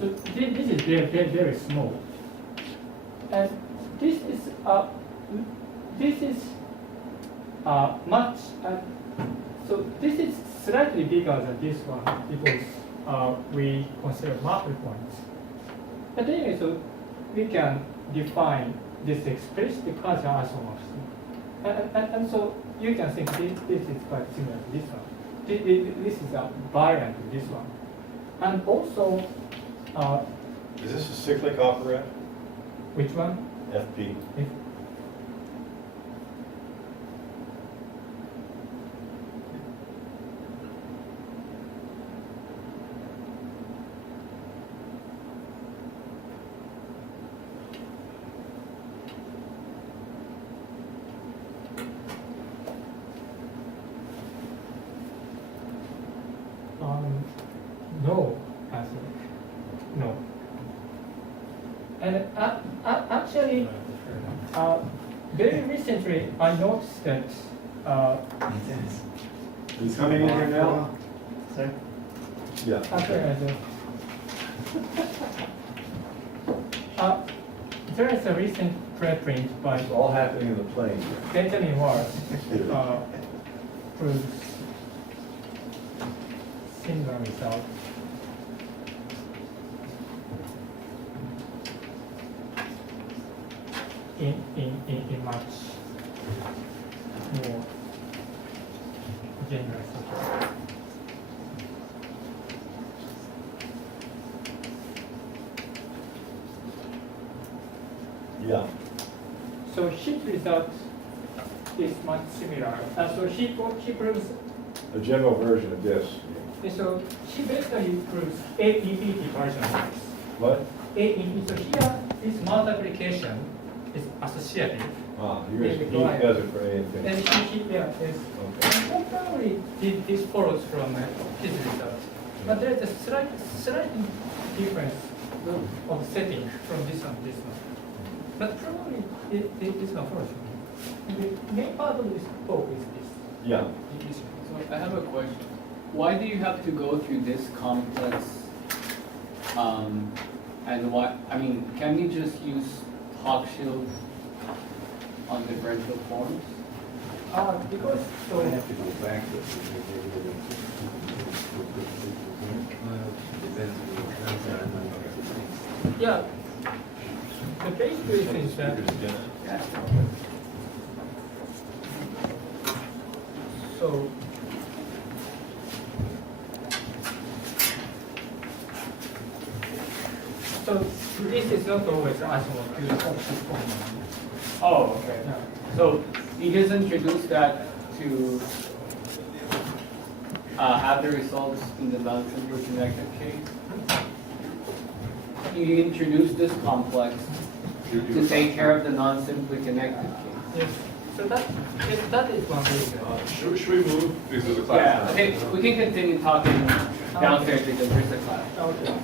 So this is very small, and this is much. So this is slightly bigger than this one because we consider multiple points. But anyway, so we can define this explicit Cartesian isomorphism. And so you can think this is quite similar to this one. This is a variant of this one. And also, Is this a cyclic operette? which one? FP. If, no, answer. No. And actually, very recently, I noticed that He's coming in here now? Yeah. There is a recent preprint by It's all happening in the plane. Benjamin Ward, proves similar result. In much more generous way. Yeah. So his result is much similar. So he proves, A general version of this. so he basically proves AEP version of this. What? AEP, so here this multiplication is associative. He does it for A and B. And yeah, yes. Okay. And probably this follows from his result. But there is a slight difference of setting from this one to this one. But probably this one follows from it. The main part of this talk is this. Yeah. So I have a question. Why do you have to go through this complex? And what, I mean, can we just use Hochschild on differential forms? Because so I have to go back to it. Depends on the answer and yeah, the basic reason is that so this is not always isomorphic. Oh, okay. Yeah. So you just introduced that to have the results in the non-simply connected case. You introduced this complex to take care of the non-simply connected case. Yes. So that is one reason. Should we move because of the Yeah, class? okay, we can continue talking downstairs because there's a class. Okay.